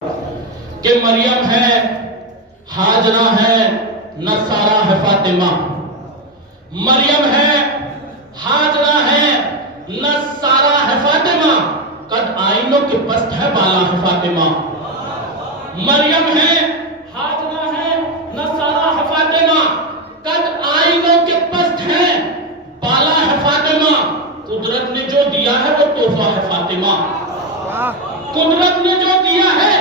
کہ مریم ہے، ہاجرہ ہے، نہ سارا ہے فاطمہ. مریم ہے، ہاجرہ ہے، نہ سارا ہے فاطمہ، قد آئینوں کے پست ہے بالا ہے فاطمہ. مریم ہے، ہاجرہ ہے، نہ سارا ہے فاطمہ، قد آئینوں کے پست ہے بالا ہے فاطمہ. قدرت نے جو دیا ہے وہ تحفہ ہے فاطمہ. قدرت نے جو دیا ہے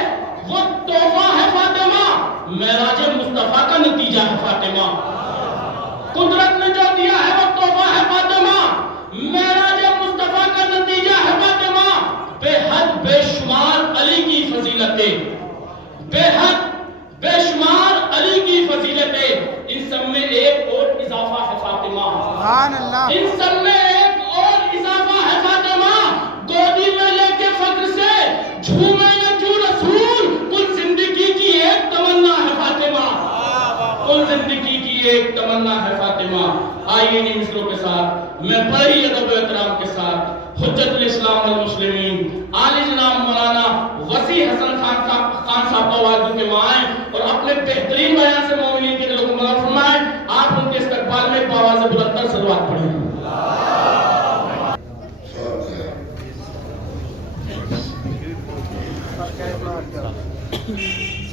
وہ تحفہ ہے فاطمہ، معراج مصطفیٰ کا نتیجہ ہے فاطمہ. قدرت نے جو دیا ہے وہ تحفہ ہے فاطمہ، معراج مصطفیٰ کا نتیجہ ہے فاطمہ. بے حد بے شمار علی کی فضیلتیں، بے حد بے شمار علی کی فضیلتیں، ان سب میں ایک اور اضافہ ہے فاطمہ. سبحان اللہ. ان سب میں ایک اور اضافہ ہے فاطمہ. گودی میں لے کے فخر سے جھومے نہ کیوں رسول، کل زندگی کی ایک تمنا ہے فاطمہ. کل زندگی کی ایک تمنا ہے فاطمہ. آئیے انہی مصروں کے ساتھ میں بڑی ادب و احترام کے ساتھ حجت الاسلام والمسلمین عالی جناب مولانا وسیع حسن خان صاحب کو آواز کے مائیں اور اپنے بہترین بیان سے مومنین کے دلوں کو ملک فرمائیں. آپ ان کے استقبال میں آواز بلندر صلوات پڑھیں.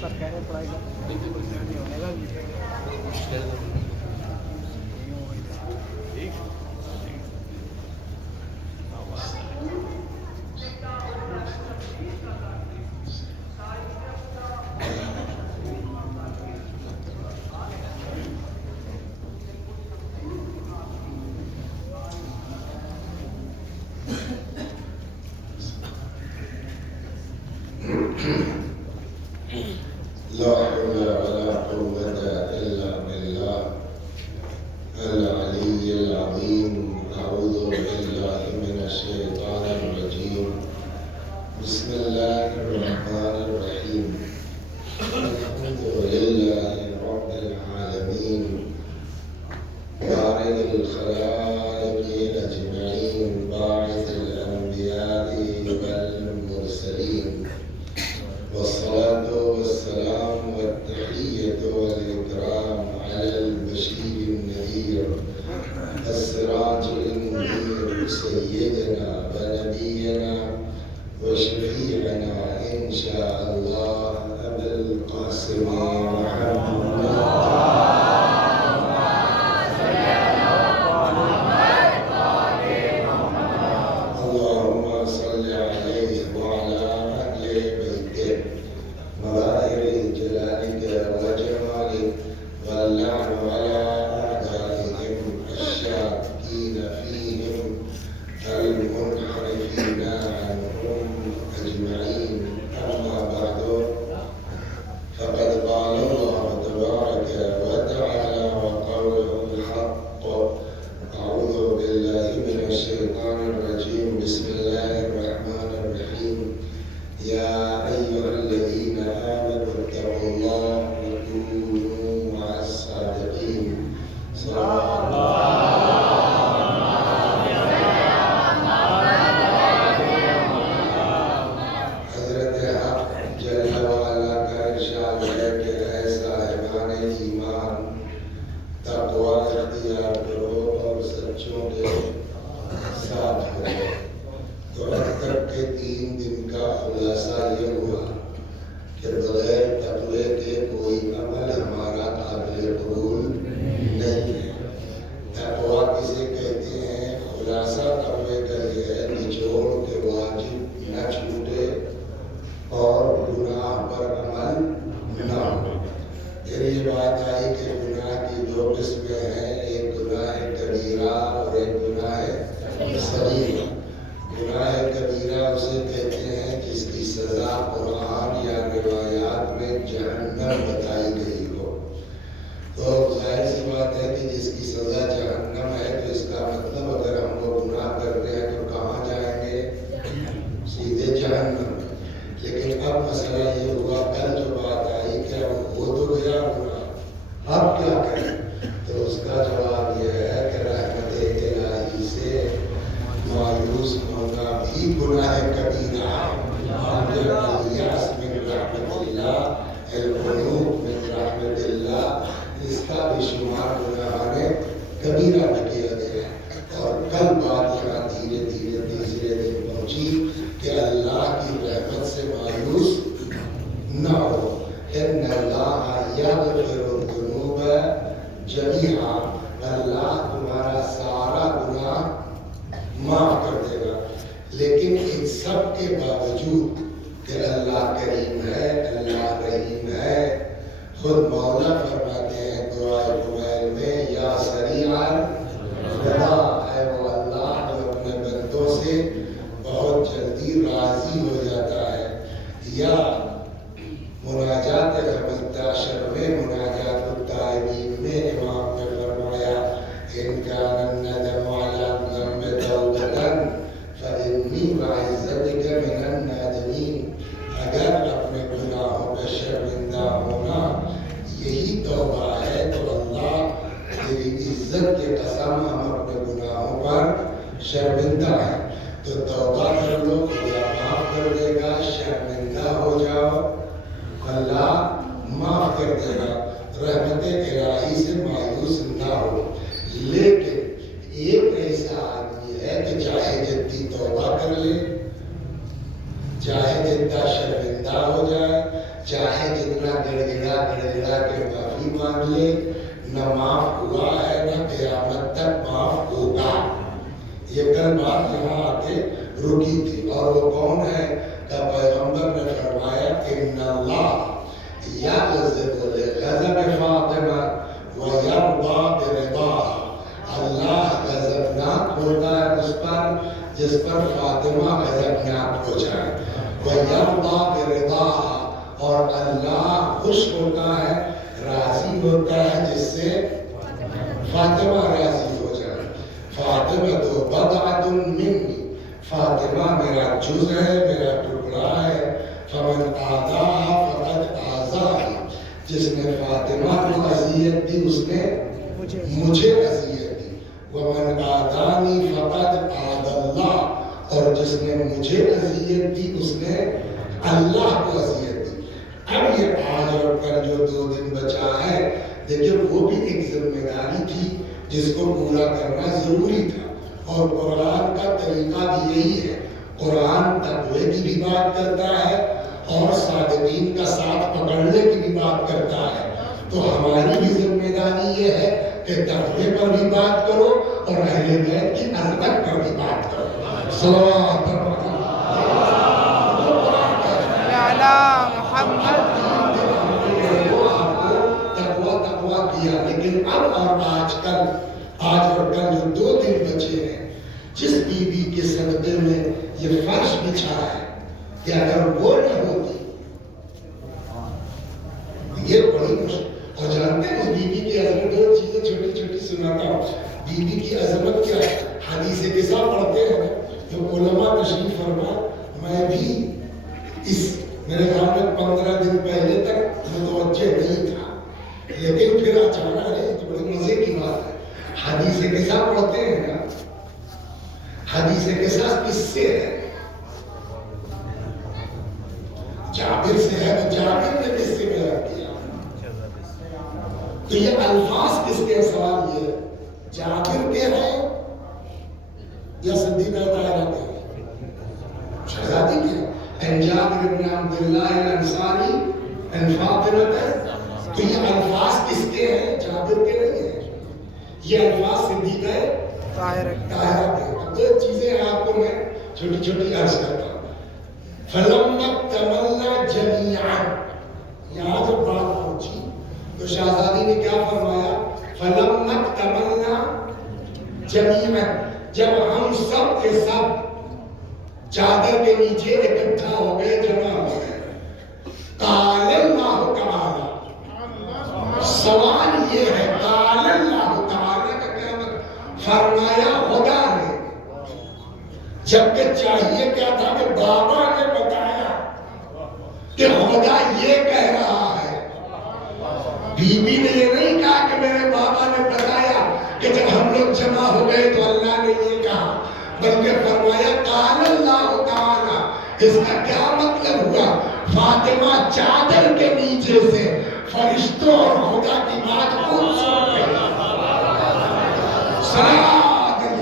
سرکاری پڑھائی کا لا حول ولا قوة إلا بالله العلي العظيم. أعوذ بالله من الشيطان الرجيم. بسم الله الرحمن الرحيم. الحمد لله رب العالمين بارئ الخلائق أجمعين باعث الأنبياء والمرسلين، والصلاة والسلام والتحية والإكرام على البشير النذير السراج المنير سيدنا ونبينا وشفيعنا إن شاء الله أبا القاسم محمد. اللهم صل عليه وعلى أهل بيته مظاهر جلالك وجمالك، واللعن على أعدائهم الشاكين فيهم المنحرفين عنهم أجمعين. أما بعد، فقد قال الله تبارك وتعالى وقوله الحق. أعوذ بالله من الشيطان الرجيم. بسم الله الرحمن الرحيم. يا أيها الذين آمنوا اتقوا الله وكونوا مع الصادقين. صدق الله. حضرت حق جل وعلا کا ارشاد ہے کہ اے صاحبان ایمان، تقوی اختیار کرو اور سچوں کے ساتھ ہو. تو اب تک کے 3 دن کا خلاصہ یہ ہوا کہ بغیر تقوی کے کوئی عمل ہمارا قابل قبول نہیں ہے. تقوی کسے کہتے ہیں؟ خلاصہ تقوی کا یہ ہے نچوڑ کے واجب نہ چھوٹے اور گناہ پر عمل نہ ہو. پھر یہ بات آئی کہ گناہ کی 2 قسمیں ہیں، ایک گناہ کبیرہ اور ایک گناہ صغیرہ. گناہ کبیرہ اسے کہتے ہیں جس کی سزا قرآن یا روایات میں جہنم بتائی گئی ہو. تو ظاہر سی بات ہے کہ جس کی سزا جہنم ہے تو اس کا مطلب اگر ہم وہ گناہ کرتے ہیں تو کہاں جائیں گے؟ سیدھے جہنم. لیکن اب مسئلہ یہ ہوا، کل جو بات آئی کہ اب ہو تو گیا گناہ، اب کیا کریں؟ تو اس کا جواب یہ ہے کہ رحمت الہی سے مایوس ہونا بھی گناہ کبیرہ ہے. القنوط من رحمت اللہ، اس کا بھی شمار گناہان کبیرہ میں کیا گیا۔ اور کل بات یہاں دھیرے دھیرے تیسرے دن پہنچی کہ اللہ کی رحمت سے مایوس نہ ہو۔ ان اللہ یغفر الذنوب جمیعا، اللہ تمہارا سارا گناہ معاف کر دے گا۔ لیکن ان سب کے باوجود کہ اللہ کریم ہے، اللہ رحیم ہے، خود مولا فرماتے ہیں دعائے قبیل میں، یا سریع الرضا، ہے وہ اللہ جو اپنے بندوں سے بہت جلدی راضی ہو جاتا ہے۔ یا مناجات حمداشر میں، مناجات التائبین میں امام نے فرمایا ان کان الندم علی الذنب توبۃ فإنی بعزتک من النادمین، اگر اپنے گناہوں پہ شرمندہ ہونا یہی توبہ ہے تو اللہ تیری عزت کے قسم ہم اپنے گناہوں پر شرمندہ ہیں۔ تو توبہ کر لو، خدا معاف کر دے گا، شرمندہ ہو جاؤ اللہ معاف کر دے گا۔ رحمت الہی سے مایوس نہ ہو۔ لیکن ایک ایسا آدمی ہے کہ چاہے جتنی توبہ کر لے، چاہے جتنا شرمندہ ہو جائے، چاہے جتنا گڑ گڑا کے معافی مانگ لے، نہ معاف ہوا ہے نہ قیامت تک معاف ہوگا۔ یہ کل بات یہاں آ کے رکی تھی۔ اور وہ کون ہے؟ کہ پیغمبر نے فرمایا ان اللہ یغضب لغضب فاطمہ ویرضی برضاها، اللہ غضبناک ہوتا ہے اس پر جس پر فاطمہ غضبناک ہو جائے، ویرضی برضاها، اور اللہ خوش ہوتا ہے، راضی ہوتا ہے جس سے فاطمہ راضی ہو جائے۔ فاطمہ تو بضعۃ منی، فاطمہ میرا جز ہے، میرا ٹکڑا ہے۔ فمن آذاها فقد آذانی، جس نے فاطمہ کو اذیت دی اس نے مجھے اذیت دی۔ ومن آذانی فقد آذى اللہ، اور جس نے مجھے اذیت دی اس نے اللہ کو اذیت دی۔ اب یہ آج اور کل جو 2 دن بچا ہے، دیکھیں وہ بھی ایک ذمہ داری تھی جس کو پورا کرنا ضروری تھا۔ اور قرآن کا طریقہ بھی یہی ہے، قرآن تقوی کی بھی بات کرتا ہے اور صادقین کا ساتھ پکڑنے کی بھی بات کرتا ہے۔ تو ہماری بھی ذمہ داری یہ ہے کہ تقوی پر بھی بات کرو اور اہل بیت کی عظمت پر بھی بات کرو۔ صلوات تقوی کیا، لیکن اب اور آج اور کل جو 2 دن بچے ہیں، جس بیوی کے صدقے میں یہ فرش بچھا ہے کہ اگر وہ نہ ہوتی، یہ بڑی مشکل۔ اور جانتے ہیں اس بیوی کی عظمت، 2 چیزیں چھوٹی چھوٹی سناتا ہوں۔ بیوی کی عظمت کیا ہے؟ حدیث قصہ پڑھتے ہیں تو علماء تشریف فرما، میں بھی اس میرے گھر میں 15 دن پہلے تک متوجہ نہیں تھا، لیکن پھر اچانک ہے تو بڑی مزے کی بات ہے۔ حدیث قصہ پڑھتے ہیں نا، حدیث قصہ کس سے ہے؟ جابر سے ہے، تو جابر نے کس سے بیان کیا؟ تو یہ الفاظ کس کے؟ سوال یہ ہے جابر کے ہیں یا صدیقہ طاہرہ کے ہیں؟ شہزادی کے ہیں۔ ان جابر بن عبد اللہ الانصاری ان فاطمہ، تو یہ الفاظ کس کے ہیں؟ جابر کے نہیں ہیں، یہ الفاظ صدیقہ طاہرہ کے۔ اب 2 چیزیں آپ کو میں چھوٹی چھوٹی عرض کرتا ہوں۔ فَلَمَّا اكْتَمَلْنَا جَمِيعًا، یہاں جب بات پہنچی تو شہزادی نے کیا فرمایا؟ فَلَمَّا اكْتَمَلْنَا جَمِيعًا، جب ہم سب کے سب چادر کے نیچے اکٹھا ہو گئے، جمع ہو گئے، قَالَ اللَّهُ تَعَالَى، سوال یہ ہے قَالَ اللَّهُ تَعَالَى کا کیا مطلب؟ فرمایا خدا نے، جبکہ چاہیے کیا تھا کہ بابا نے بتایا کہ خدا یہ کہہ رہا ہے۔ بیوی نے یہ نہیں کہا کہ میرے بابا نے بتایا کہ جب ہم لوگ جمع ہو گئے تو اللہ نے یہ کہا، بلکہ فرمایا قال اللہ تعالی۔ اس کا کیا مطلب ہوا؟ فاطمہ چادر کے نیچے سے فرشتوں اور خدا کی بات کو سن گئی. سلام علیکم.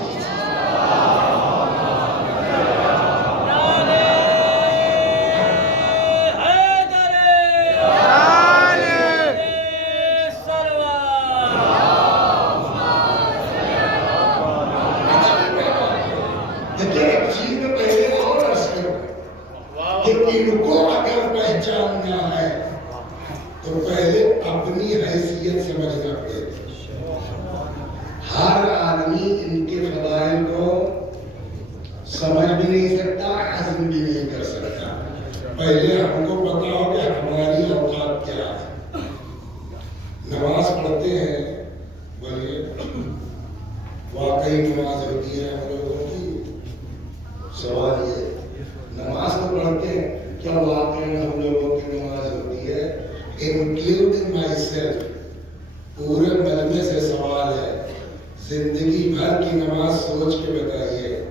ایک چیز میں پہلے اور عرض کروں کہ ان کو اگر پہچاننا ہے تو پہلے اپنی حیثیت سمجھنا پڑے گا. ہر آدمی ان کے فضائل کو سمجھ بھی نہیں سکتا، ہضم بھی نہیں کر سکتا. پہلے ہم کو پتا ہو کہ ہماری اوقات کیا ہے. نماز پڑھتے ہیں، بولیے واقعی نماز ہوتی ہے ہم لوگوں کی؟ سوال یہ، نماز تو پڑھتے ہیں، کیا واقعی ہم لوگوں کی نماز ہوتی ہے؟ Including my self. پورے مجمع سے سوال ہے، زندگی بھر کی نماز سوچ کے بتائیے،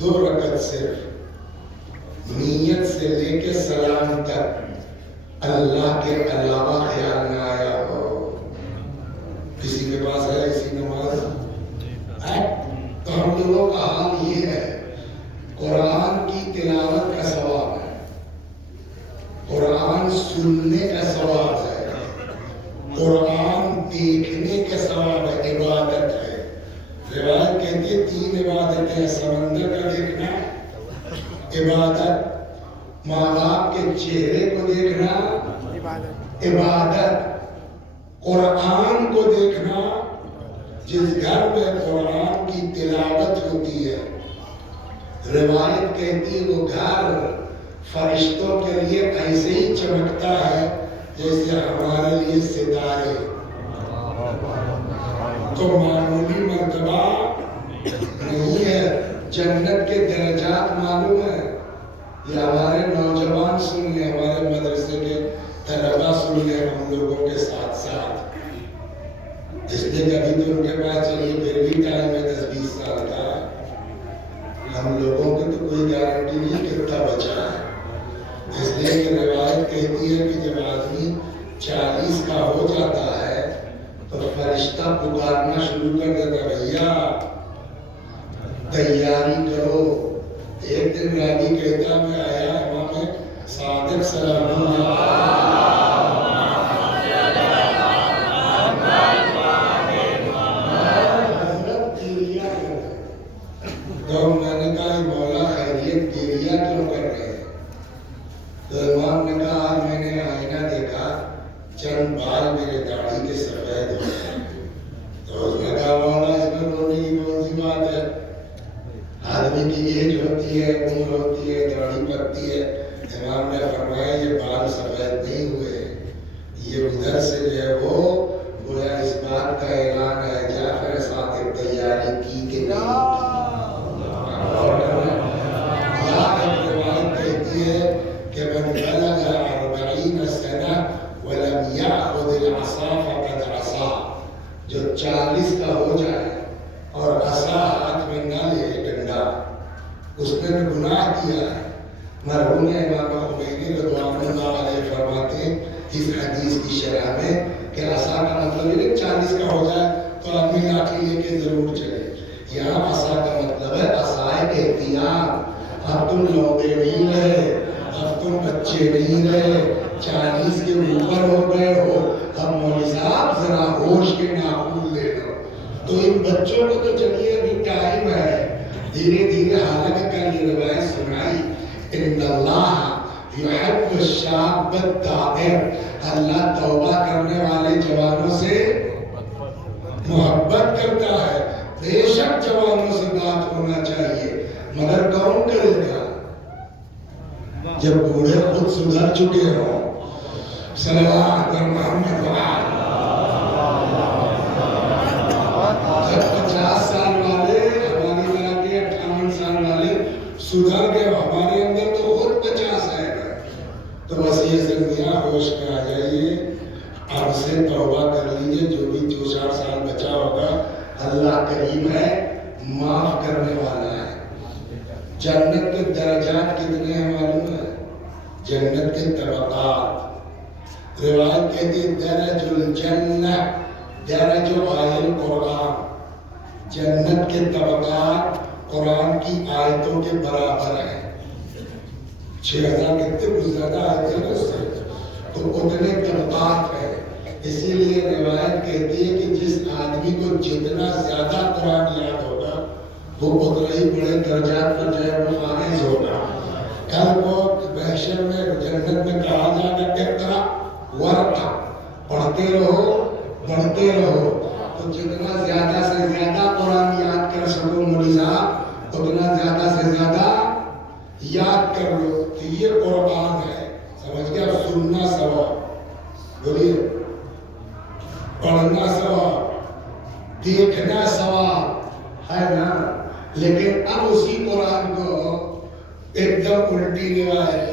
2 رکعت صرف نیت سے لے کے سلام تک اللہ کے علاوہ خیال نہ آیا ہو. کسی کے پاس ہے ایسی نماز؟ تو ہم لوگوں کا حال یہ ہے، قرآن کی تلاوت کا ثواب ہے، قرآن سننے کا ثواب ہے، قرآن دیکھنے کا ثواب ہے، عبادت ہے. روایت کہتی ہے 3 عبادتیں ہیں، سمندر کا دیکھنا عبادت، ماں باپ کے چہرے کو دیکھنا عبادت، قرآن کو دیکھنا. جس گھر میں قرآن کی تلاوت ہوتی ہے، روایت کہتی ہے وہ گھر فرشتوں کے لیے ایسے ہی چمکتا ہے جیسے ہمارے لیے ستارے. تو معمولی مرتبہ نہیں ہے. جنت کے درجات معلوم ہے. یہ ہمارے نوجوان سن لیں، ہمارے مدرسے کے طلبا سن لیں ہم لوگوں کے ساتھ ساتھ. اس لیے کبھی تو ان کے پاس چلیے پھر بھی ٹائم ہے 10-20 سال کا. ہم لوگوں کو تو کوئی گارنٹی نہیں کتنا بچا ہے. اس لیے کہ روایت کہتی ہے کہ جب آدمی 40 کا ہو جاتا ہے تو فرشتہ پکارنا شروع کر دیتا، بھیا تیاری کرو. ایک دن راوی کہتا میں آیا امام صادق سلام اللہ تو میں نے کہا مولا خیریت گریہ کیوں کر رہے ہیں؟ تو امام نے کہا آج میں نے آئینہ دیکھا، چند بال میرے داڑھی کے سفید ہو گئے. تو اس نے کہا مولا اس میں رونے کی کون سی بات ہے؟ آدمی کی ایج ہوتی ہے، عمر ہوتی ہے، داڑھی پکتی ہے. امام نے فرمایا یہ بال سفید نہیں ہوئے، یہ ادھر سے جو ہے وہ گویا اس بات کا اعلان ہے جعفر صادق تیاری کی کہ نہیں. روایت کہتی ہے کہ من بلغ 40 سنہ ولم یأخذ العصا فقد عصا. جو 40 کا ہو جائے اور عصا ہاتھ میں نہ لے ڈنڈا، اس نے گناہ کیا ہے. مرحوم امام خمینی رضوان اللہ علیہ فرماتے ہیں اس حدیث کی شرح میں کہ عصا کا مطلب ہے 40 کا ہو جائے تو آدمی لاٹھی لے کے ضرور چلے. یہاں عصا کا مطلب ہے عصائے احتیاط. اب تم لوگے نہیں رہے، اب تم بچے نہیں رہے، 40 کے اوپر ہو گئے ہو، اب مولوی صاحب ذرا ہوش کے ناخن لے لو. تو ان بچوں کو تو چلیے ابھی ٹائم ہے، دھیرے دھیرے. حالانکہ کل یہ روایت سنائی ان اللہ یحب الشاب التائب، اللہ توبہ کرنے والے جوانوں سے محبت کرتا ہے. بے شک جوانوں سے بات ہونا چاہیے، مگر کون کرے گا جب بوڑھے خود سدھر چکے ہوں. صلوات پر محمد جب 50 سال والے ہماری طرح کے 58 سال والے سدھر گئے، ہمارے اندر تو خود 50 ہے. تو بس یہ زندگیاں ہوش میں آ جائیے، اب سے توبہ کر لیجیے. جو بھی 2-4 سال بچا ہوگا اللہ کریم ہے، معاف کرنے والا ہے. جنت کے درجات کتنے ہیں معلوم ہے؟ جنت کے طبقات. روایت کہتی ہے درج الجنہ درج آیل قرآن. جنت کے طبقات قرآن کی آیتوں کے برابر ہیں. 6000 کتنے کچھ زیادہ آیتیں ہیں اس سے، تو اتنے طبقات ہیں. اسی لیے روایت کہتی ہے کہ جس آدمی کو جتنا زیادہ قرآن یاد ہوگا وہ اتنا ہی بڑے درجات پر جو ہے وہ فائز ہوگا. کل کو محشر میں جنت میں کہا جائے گا اقرا ورقا، پڑھتے رہو بڑھتے رہو. تو جتنا زیادہ سے زیادہ قرآن یاد کر سکو مولوی صاحب اتنا زیادہ سے زیادہ یاد کر لو. تو یہ قرآن ہے، سمجھ گیا. سننا ثواب، بولیے پڑھنا ثواب، دیکھنا ثواب ہے نا. لیکن اب اسی قرآن کو ایک دم الٹی روایت،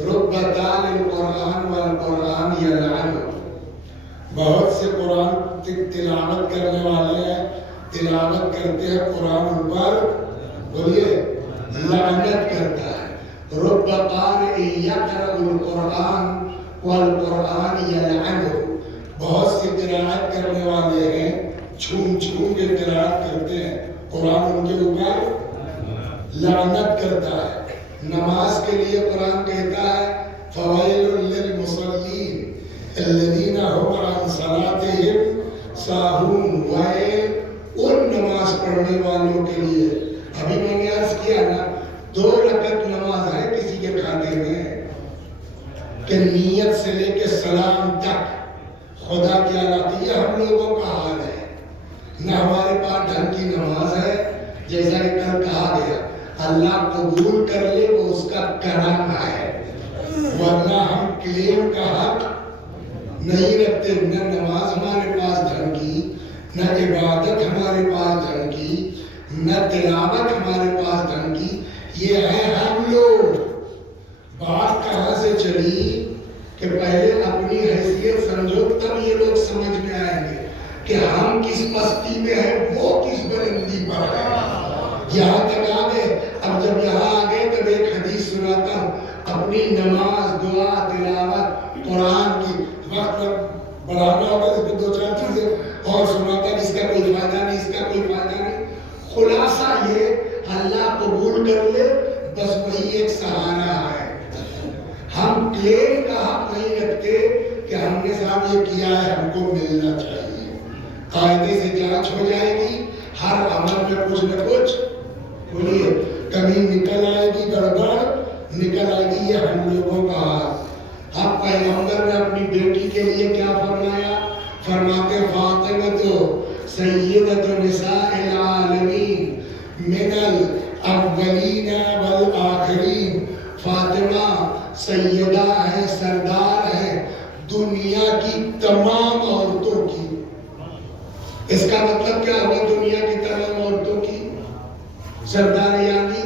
رب تال القرآن والقرآن یلعن. بہت سے قرآن تلاوت کرنے والے ہیں، تلاوت کرتے ہیں قرآن پر، بولیے لعنت کرتا ہے. رب قارئ یقرأ القرآن والقرآن یلعن. بہت سے قرأت کرنے والے ہیں چھوم چھوم کے قرأت کرتے ہیں، قرآن ان کے اوپر لعنت کرتا ہے. نماز کے لیے قرآن کہتا ہے فویل للمصلین الذین هم عن صلاتهم ساہون. ویل ان نماز پڑھنے والوں کے لیے. ابھی میں نے عرض کیا نا 2 رکعت نماز ہے کسی کے کھاتے میں کہ نیت سے لے کے سلام تک خدا کیا لاتی ہے. ہم لوگوں کا حال ہے نہ ہمارے پاس ڈھنگ کی نماز ہے. جیسا کہ کل کہا گیا اللہ قبول کر لے وہ اس کا کرم ہے، ورنہ ہم کلیم کا حق نہیں رکھتے. نہ نماز ہمارے پاس ڈھنگ کی، نہ عبادت ہمارے پاس ڈھنگ کی، نہ تلاوت ہمارے پاس ڈھنگ کی. یہ ہے ہم لوگ. بات کہاں سے چلی کہ پہلے اپنی حیثیت سمجھو تب یہ لوگ سمجھ میں آئیں گے کہ ہم کس پستی میں ہیں وہ کس بلندی پر ہے. یہاں تک آ گئے. اب جب یہاں آ گئے تب ایک حدیث سناتا ہوں. اپنی نماز دعا تلاوت قرآن کی وقت بڑھانا ہوگا اس میں 2-4 چیزیں اور سناتا. اس کا کوئی فائدہ نہیں، اس کا کوئی فائدہ نہیں. خلاصہ یہ اللہ قبول کر لے بس وہی ایک سہارا ہے. ہم کلیم کا حق نہیں رکھتے کہ ہم نے صاحب یہ کیا ہے ہم کو ملنا چاہیے. قاعدے سے جانچ ہو جائے گی. ہر عمل میں کچھ نہ کچھ بولیے کمی نکل آئے گی، گڑبڑ نکل آئے گی. یہ ہم لوگوں کا حال. اب پیغمبر نے اپنی بیٹی کے لیے کیا فرمایا؟ فرماتے فاطمہ تو سیدۃ نساء العالمین من الاولین والآخرین. فاطمہ سیدہ ہے، سردار ہے دنیا کی تمام عورتوں کی. اس کا مطلب کیا ہوا؟ دنیا کی تمام عورتوں کی سردار، یعنی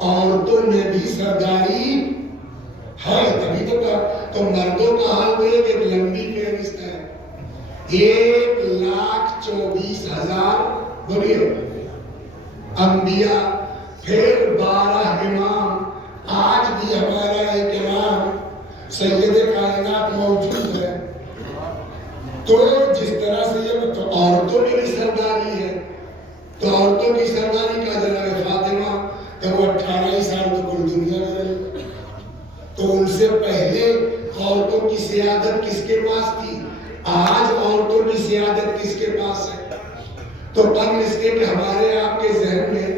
عورتوں میں بھی سرداری ہے. تبھی تو مردوں کا حال دیکھ ایک لمبی فہرست ہے. 1,24,000 بولیے انبیاء، پھر 12 امام. آج بھی ہمارا ایک امام سید کائنات موجود ہے. تو جس طرح سے یہ تو عورتوں میں بھی سرداری ہے. تو عورتوں کی سرداری کا جناب فاطمہ تو وہ 18 سال تو کل دنیا میں رہی. تو ان سے پہلے عورتوں کی سیادت کس کے پاس تھی؟ آج عورتوں کی سیادت کس کے پاس ہے؟ تو قبل اس کے کہ ہمارے آپ کے ذہن میں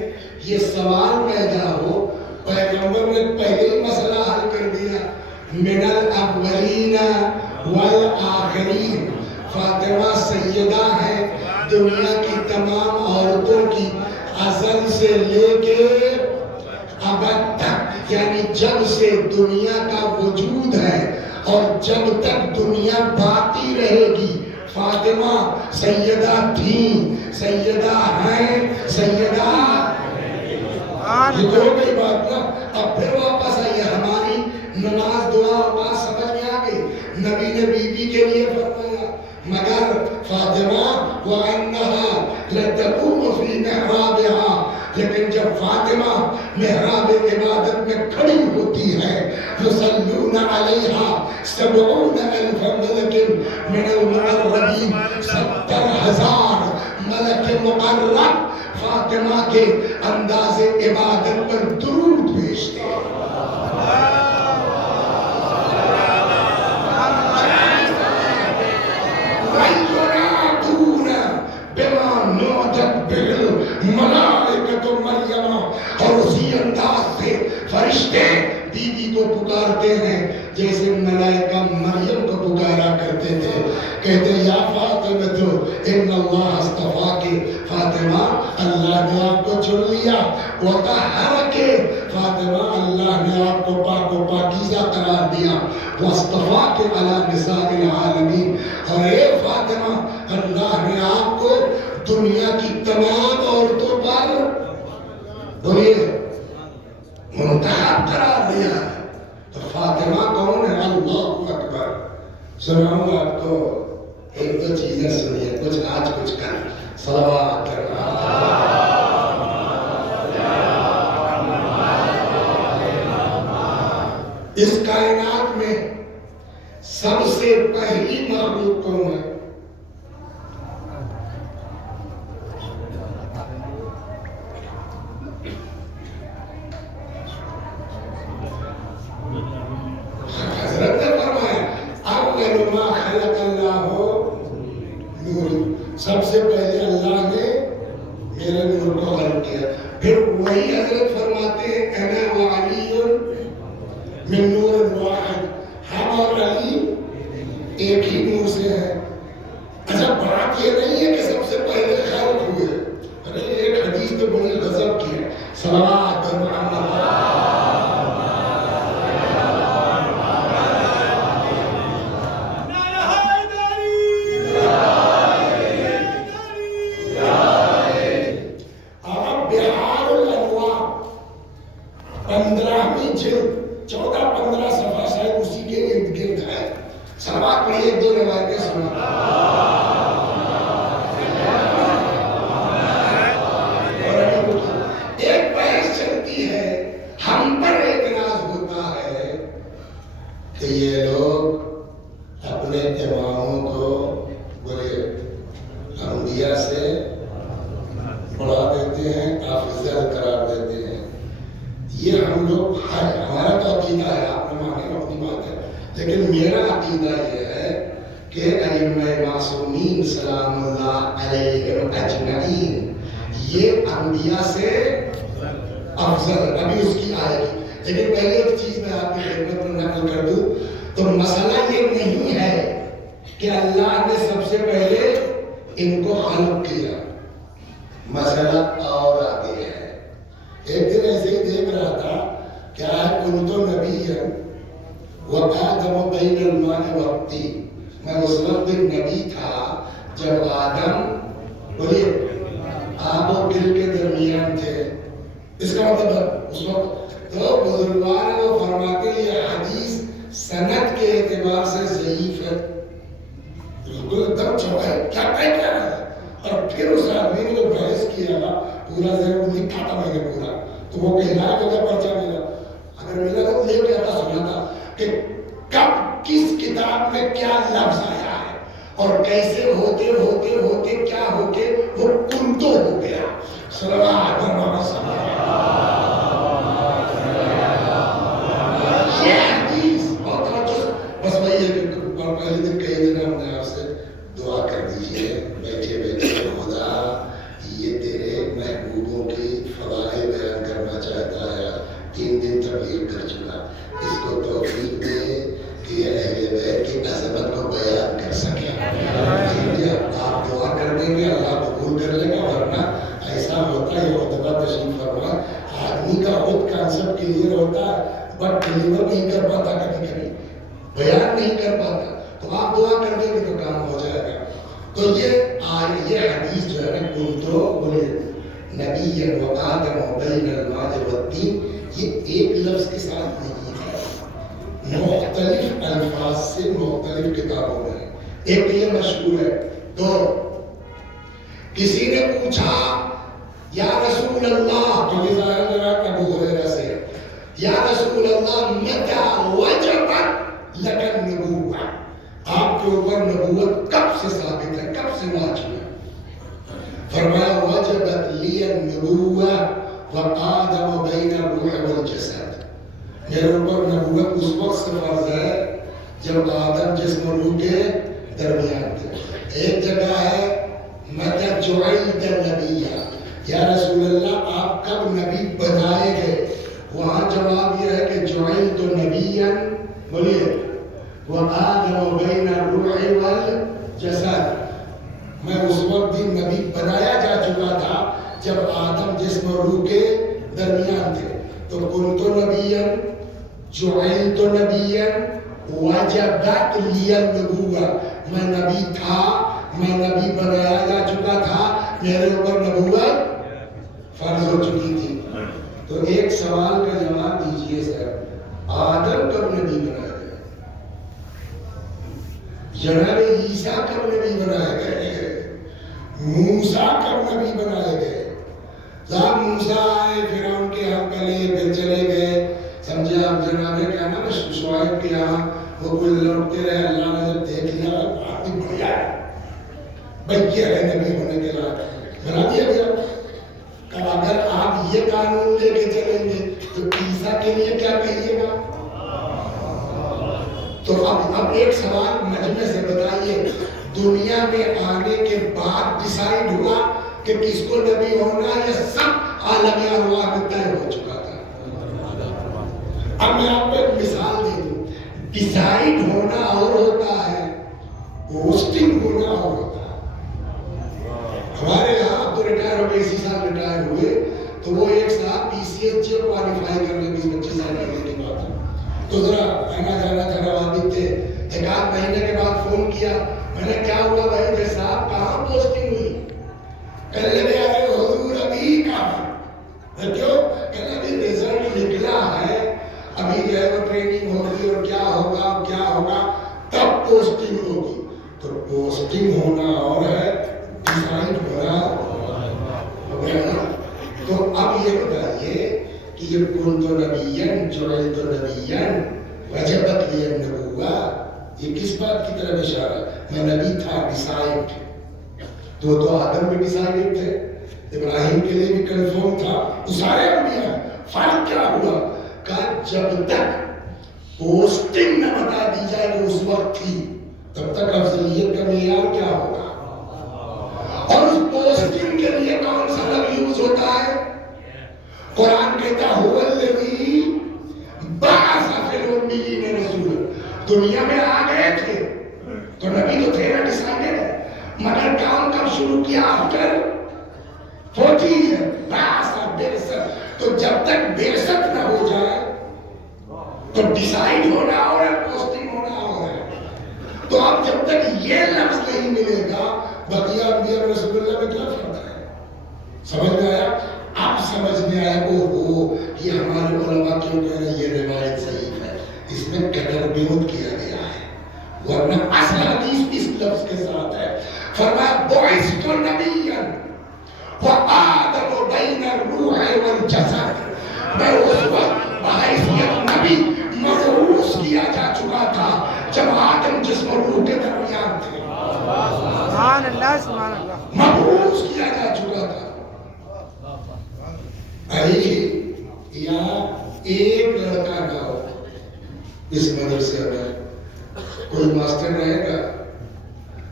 یہ سوال پیدا ہو، پیغمبر نے پہلے ہی مسئلہ حل کر دیا. من الاولین والآخرین. فاطمہ سیدہ ہے دنیا کی تمام عورتوں کی، ازل سے لے کے ابد تک، یعنی جب سے دنیا کا وجود ہے اور جب تک دنیا باقی رہے گی فاطمہ سیدہ تھیں، سیدہ ہیں، سیدہ. یہ تو ہو گئی بات نا. اب پھر واپس آئیے ہماری نماز دعا بات سمجھ میں آ گئی. نبی نے بی بی کے لیے فرمایا مگر فاطمہ وَأَنَّهَا لَتَقُومُ فِي مِحْرَابِهَا. لیکن جب فاطمہ محراب عبادت میں کھڑی ہوتی ہوتی ہے. یصلون علیہا 70,000 ملک من المقربین. 70,000 ملک مقرب فاطمہ کے انداز عبادت پر درود بھیجتے ہیں. اور اسی انداز سے فرشتے بی بی کو پکارتے ہیں جیسے ملائکہ مریم کو پکارا کرتے تھے. کہتے یا فاطمہ تو ان اللہ اصطفا کے. فاطمہ اللہ نے آپ کو چن لیا. وطہر کے فاطمہ اللہ نے آپ کو پاک و پاکیزہ قرار دیا. واصطفا کے علی نساء العالمین. اور اے فاطمہ اللہ نے آپ کو دنیا کی تمام عورتوں پر بولیے منتخب قرار دیا. تو فاطمہ کون ہے؟ اللہ اکبر. سناؤں آپ کو ایک دو چیزیں سنیے. کچھ آج کچھ کل. صلوات اس کائنات میں سب سے پہلی مخلوق کون ہے؟ حضرت نے فرمایا اول ما خلق اللہ نور. سب سے پہلے اللہ نے میرے نور کو خلق کیا. پھر وہی حضرت فرماتے ہیں انا وعلی من نور واحد. ہم اور علی ایک ہی نور سے ہے. اچھا بات یہ نہیں ہے کہ سب سے پہلے خلق ہوئے. ارے ایک حدیث تو بڑی غضب کی ہے. صلوات محمد. یا رسول اللہ متى وجبت لك النبوة، آپ کے اوپر نبوت کب سے ثابت ہے، کب سے واجب ہے؟ فرمایا وجبت لی النبوة وآدم بین الروح والجسد، میرے اوپر نبوت اس وقت سے فرض ہے جب آدم جسم و روح کے درمیان تھے۔ ایک جگہ ہے متى جعلت نبیا، یا رسول اللہ آپ کب نبی بنائے گئے؟ وہاں جواب یہ ہے کہ جعلت نبیا، بولیے، وآدم بین الروح والجسد، میں اس وقت بھی نبی بنایا جا چکا تھا جب آدم جسم و روح کے درمیان تھے۔ تو کنت نبیا، جعلت نبیا، وجبت لی النبوة، میں نبی تھا، میں نبی بنایا جا چکا تھا، میرے اوپر نبوت فرض ہو چکی تھی۔ تو ایک سوال کا جواب دیجئے سر، آدم کب نبی بنائے گئے؟ جناب عیسیٰ کب نبی بنائے گئے؟ موسیٰ کب نبی بنائے گئے؟ جب موسیٰ آئے فرعون کے ہم پہلے پھر چلے گئے، سمجھے آپ جناب کیا نا شعیب کے یہاں وہ کوئی لوٹتے رہے، اللہ نے جب دیکھ لیا بات ہی بڑھیا ہے بھائی کیا ہے نبی ہونے کے لائق بنا دیا گیا۔ کہ اگر آپ یہ قانون لے کے چلیں گے تو عیسیٰ کے لیے کیا کہیے گا؟ تو اب ایک سوال مجمع سے بتائیے، دنیا میں آنے کے بعد ڈیسائیڈ ہوا کہ کس کو نبی ہونا، یا سب عالم ارواح میں طے ہو چکا تھا؟ اب میں آپ کو ایک مثال دے دوں، ڈیسائیڈ ہونا اور ہوتا ہے، پوسٹنگ ہونا اور ہوتا ہے۔ ہمارے یہاں تو ریٹائر ہو گئے، اسی سال ریٹائر ہوئے، تو وہ ایک صاحب پی سی ایچ کوالیفائی کرنے 20-25 سال کرنے کے بعد تو ذرا آنا جانا تھا، روابط تھے، ایک آدھ مہینے کے بعد فون کیا، میں نے کیا ہوا بھائی جی صاحب کہاں پوسٹنگ ہوئی؟ کہنے لگے ارے حضور ابھی کہاں، کیوں؟ کہنے ابھی ریزلٹ نکلا ہے، ابھی جو ہے وہ ٹریننگ ہوگی اور کیا ہوگا تب پوسٹنگ ہوگی۔ تو پوسٹنگ ہونا اور ہے، ڈیسائیڈ ہونا ہو گیا۔ تو اب یہ بتائیے کہ یہ کنت نبیا جعلت نبیا وجبت لی النبوة، یہ کس بات کی طرف اشارہ؟ میں نبی تھا، ڈیسائیڈ۔ تو آدم بھی ڈیسائیڈ تھے، ابراہیم کے لیے بھی کنفرم تھا، وہ سارے انبیاء۔ فرق کیا ہوا؟ کہ جب تک پوسٹنگ نہ بتا دی جائے کہ اس وقت تھی، تب تک افضلیت کا معیار کیا ہوگا؟ اور اس پوسٹنگ کے لیے کون سا لفظ یوز ہوتا ہے؟ قرآن کہتا ہے هو الذی بعث فی الامیین رسولا، دنیا میں آ گئے تھے تو نبی تو تھے نا، ڈیسائیڈڈ ہے، مگر کام کب شروع کیا؟ آفٹر 40 ایئر بعث بعثت۔ تو جب تک بعثت نہ ہو جائے تو ڈیسائیڈ ہونا اور پوسٹنگ ہونا اور ہے۔ تو اب جب تک یہ لفظ نہیں ملے گا، بقیہ انبیاء رسول اللہ میں کیا فرق ہے؟ سمجھ میں آیا؟ اب سمجھ میں آیا کہ ہمارے علماء کیوں کہہ رہے ہیں یہ روایت صحیح ہے، اس میں قدر بیعت کیا گیا ہے، ورنہ اصل حدیث اس لفظ کے ساتھ ہے۔ فرمایا بعثت نبیا وآدم بین الروح والجسد، میں اس وقت بحیثیت نبی مبعوث کیا جا چکا تھا جب آدم جسم و روح کے درمیان تھے، سبحان اللہ سبحان اللہ، مبعوث کیا جا چکا تھا۔ یہاں ایک لڑکا نہ ہو اس مدرسے میں، کوئی ماسٹر رہے گا،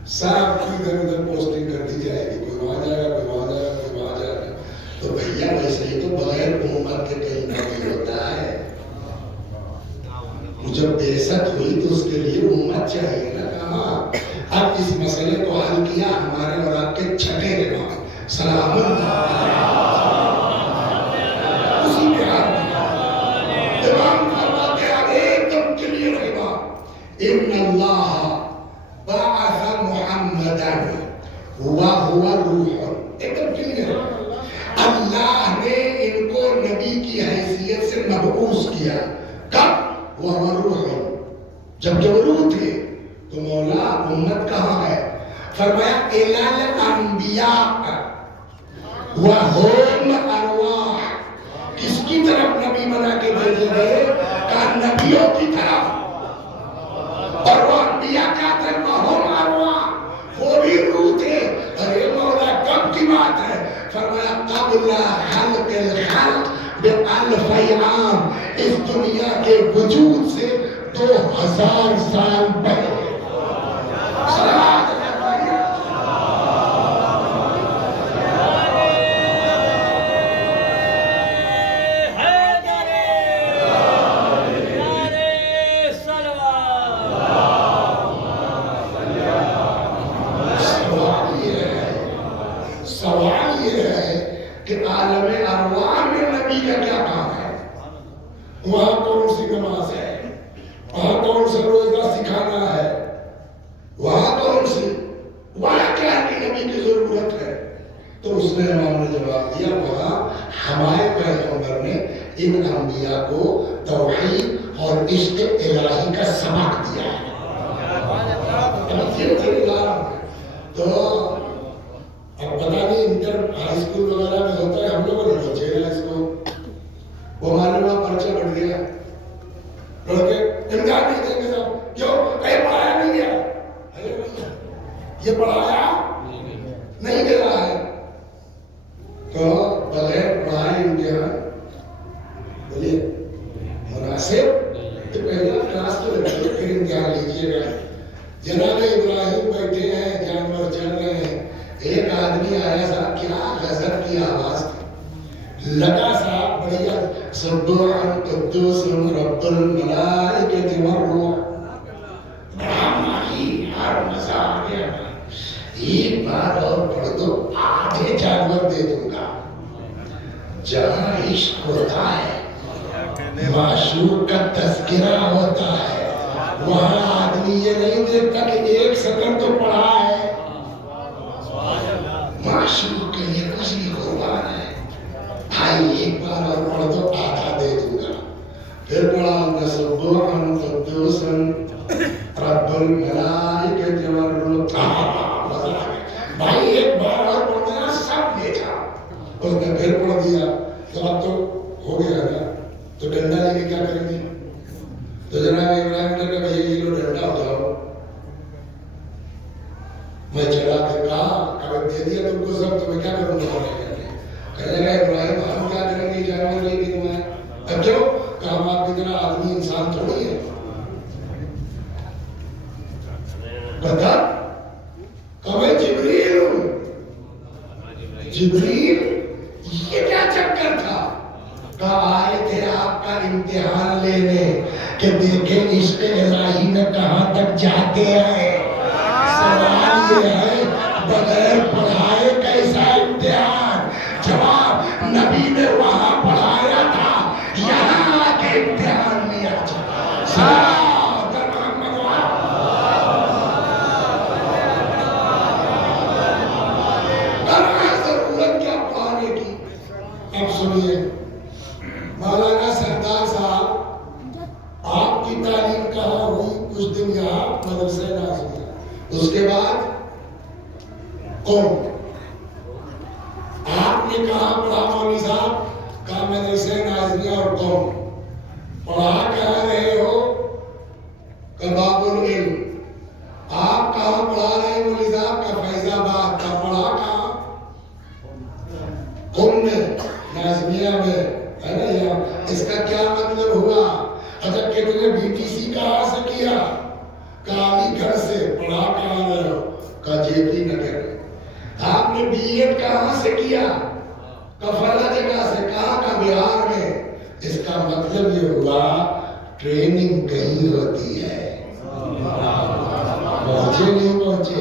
سب ادھر ادھر پوسٹنگ کر دی جائے گی، کوئی وہاں جائے گا، کوئی وہاں جائے گا، کوئی وہاں جائے گا۔ تو بھیا ویسے ہی تو بغیر امت کے کہیں نہیں ہوتا ہے، جب بعثت ہوئی تو اس کے لیے امت چاہیے نا، کہاں؟ اب اس مسئلے کو حل کیا ہمارے اور آپ کے چھٹے امام سلام اللہ اسی میں امام فرماتے ہیں ایک دم کلیئر ہے بات، ان اللہ بعث محمدا وهو روح، ایک دم کلیئر ہے، اللہ نے ان کو نبی کی حیثیت سے مبعوث کیا، کب؟ وهو روح، جب کہ وہ روح تھے۔ تو مولا امت کہاں ہے؟ فرمایا الال انبیاء وہم ارواح، کس کی طرف نبی بنا کے بھیجے گئے کہ نبیوں کی طرف، اور وہ انبیاء کیا تھے؟ وہم ارواح، وہ بھی روح تھے۔ ارے مولا کب کی بات ہے؟ فرمایا قبل خلق الخلق ب1000 عام، اس دنیا کے وجود سے 2000 سال پہلے۔ سوال یہ ہے کہ عالم ارواح میں نبی کا کیا کام ہے؟ وہاں کون سی نماز ہے؟ وہاں کون سا روزہ سکھانا ہے؟ وہاں کون سی، وہاں کیا نبی کی ضرورت ہے؟ تو اس نے امام نے جواب دیا وہاں ہمارے پیغمبر نے ان انبیاء کو توحید اور عشق الہی کا سبق دیا ہے۔ تو اب پتہ نہیں انٹر ہائی اسکول وغیرہ میں ہوتا ہے، ہم لوگوں نے بچے گا اس کو، وہ ہمارے وہاں پرچہ بڑھ گیا، لڑکے امتحان نہیں دیں گے صاحب، کیوں؟ کہیں پڑھایا نہیں گیا، یہ پڑھایا نہیں دے رہا ہے، تو بغیر پڑھائے امتحان بولیے مناسب؟ تو پہلا کلاس تو لگے پھر امتحان لیجیے گا۔ جناب ابراہیم بیٹھے ہیں، جانور چل رہے ہیں، ایک آدمی آیا صاحب، کیا غضب کی آواز تھی، لگا صاحب بڑھیا سبحان قدوس رب الملائکۃ والروح، ہر مزہ آ گیا، ایک بار اور پڑھ دو آدھے جانور دے دوں گا۔ جہاں عشق ہوتا ہے، معشوق کا تذکرہ ہوتا ہے، وہاں آدمی یہ نہیں دیکھتا کہ ایک سطر تو پڑھا ہے، معشوق کے لیے کچھ بھی قربان ہے۔ بھائی ایک بار اور پڑھ دو آدھا دے دوں گا، پھر پڑھا سبحان قدوس رب الملائکۃ والروح، بھائی ایک بار اور پڑھ دینا سب لے جا۔ اس نے پھر پڑھ دیا، تو اب تو ہو گیا نا، تو ڈنڈا لے کے کیا کریں گے؟ تو جناب ابراہیم نے کہا بھائی یہ لو ڈنڈا ہو جاؤ۔ میں چلا کے کہا کاغذ دے دیا تم کو سب، تو میں کیا کروں گا؟ کہنے لگا ابراہیم ہم کیا کریں گے جانور لے کے تمہیں؟ اب کیوں؟ کہ ہم آپ کی طرح آدمی انسان تھوڑی ہے۔ بتا کہ میں جبریل ہوں۔ جبریل یہ کیا چکر تھا؟ کہ آئے تھے آپ کا امتحان لینے کہ دیکھیں عشق الہی میں کہاں تک جاتے ہیں۔ سوال یہ ہے بغیر پڑھائے کیسا امتحان؟ جواب نبی نے وہاں پڑھایا تھا، یہاں آ کے امتحان لیا جا۔ ضرورت کیا پڑھانے کی؟ اب سنیے مولانا سردار صاحب، آپ کی تعلیم کہاں ہوئی؟ کچھ دن یہاں مدرسہ نازمیہ، اس کے بعد قوم۔ آپ نے کہاں پڑھا مولوی صاحب؟ کہا مدرسہ نازمیہ اور قوم۔ پڑھا کہاں رہے ہو؟ کہ باب العلم۔ آپ کہاں پڑھا رہے ہیں مولوی صاحب؟ کا فیض آباد۔ کا پڑھا کہاں؟ قوم میں، نازمیہ میں، ہے نا یہاں۔ اس کا کیا مطلب ہوا؟ اچھا کتنے بی ٹی سی کہاں سے کیا؟ علی گڑھ سے۔ پڑھا کہاں رہے ہو؟ کہا جے پی نگر۔ آپ نے بی ایڈ کہاں سے کیا؟ کفلا جگہ سے۔ کہاں کا؟ بہار میں۔ اس کا مطلب یہ ہوا ٹریننگ کہیں ہوتی ہے، پہنچے نہیں پہنچے،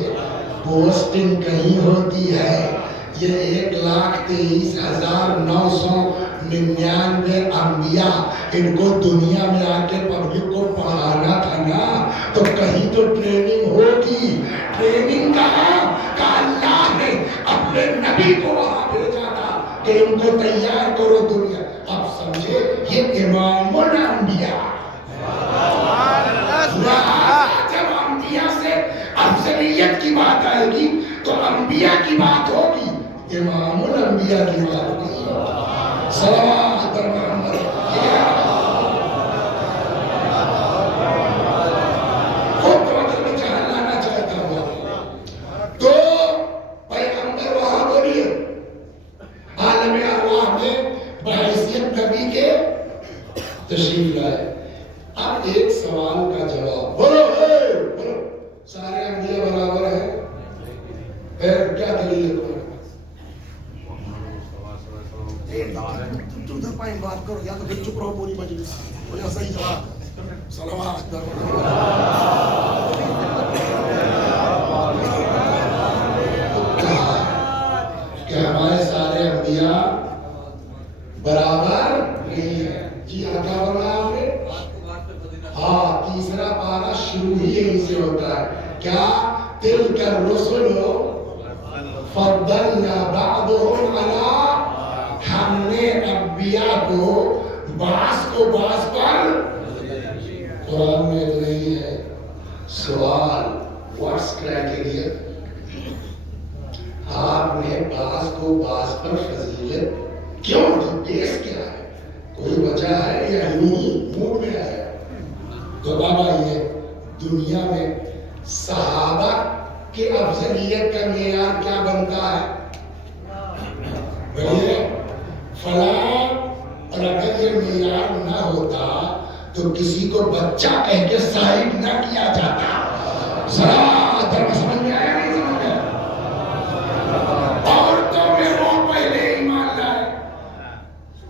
پوسٹنگ کہیں ہوتی ہے۔ یہ 1,23,999 انبیاء، ان کو دنیا میں آ کے پبلک کو پڑھانا تھا نا، تو کہیں تو ٹریننگ ہوگی۔ ٹریننگ کہاں؟ کہ اللہ نے اپنے نبی کو وہاں بھیجا تھا کہ ان کو تیار کرو دنیا۔ اب سمجھے یہ امام الانبیاء۔ جب انبیاء سے افضلیت کی بات آئے گی تو انبیاء کی بات ہوگی، امام الانبیاء کی بات ہوگی۔ صلوات پر محمد خود وقت میں جہاں لانا چاہتا ہوا تو پیغمبر وہاں بولیے عالم ارواح میں بحیثیت نبی کے تشریف لائے. اب ایک سوال کا جواب بولو بولو سارے انبیاء برابر ہیں پھر کیا دلیل ہے؟ ادھر پائیں بات کرو یا تو پھر چپ رہو پوری مجلس بولے صحیح جواب صلوات کہ ہمارے سارے انبیاء برابر نہیں ہیں. جی ہاں کیا بولا آپ نے؟ ہاں تیسرا پارہ شروع ہی یہیں سے ہوتا ہے. کیا تلک الرسل فضلنا بعضهم علی ہم نے انبیاء کو بعض پر قرآن میں تو نہیں ہے. سوال واٹس کرائٹیریا آپ نے بعض کو بعض پر فضیلت کیوں دی؟ بیس کیا ہے؟ کوئی وجہ ہے یا یوں موڈ میں آیا؟ تو بابا یہ دنیا میں صحابہ کی افضلیت کا معیار کیا بنتا ہے؟ بولیے فلاں. اور اگر یہ معیار نہ ہوتا تو کسی کو بچہ کہہ کے صاحب نہ کیا جاتا. ذرا درم سمجھ میں آیا نہیں سمجھ میں؟ عورتوں میں وہ پہلے ایمان لائے,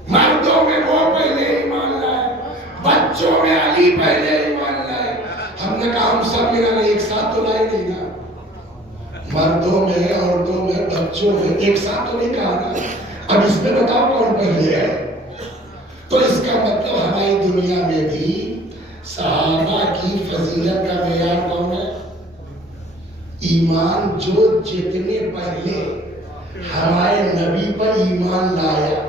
مردوں میں وہ پہلے ایمان لائے, بچوں میں علی پہلے ایمان لائے. ہم نے کہا ہم سب ملا ایک ساتھ تو لائے نہیں نا, مردوں میں عورتوں میں بچوں میں ایک ساتھ تو نہیں کہا نا. اب اس میں بتاؤ کون پہلے ہے؟ تو اس کا مطلب ہماری دنیا میں بھی صحابہ کی فضیلت کا معیار کون ہے؟ ایمان. جو جتنے پہلے ہمارے نبی پر ایمان لایا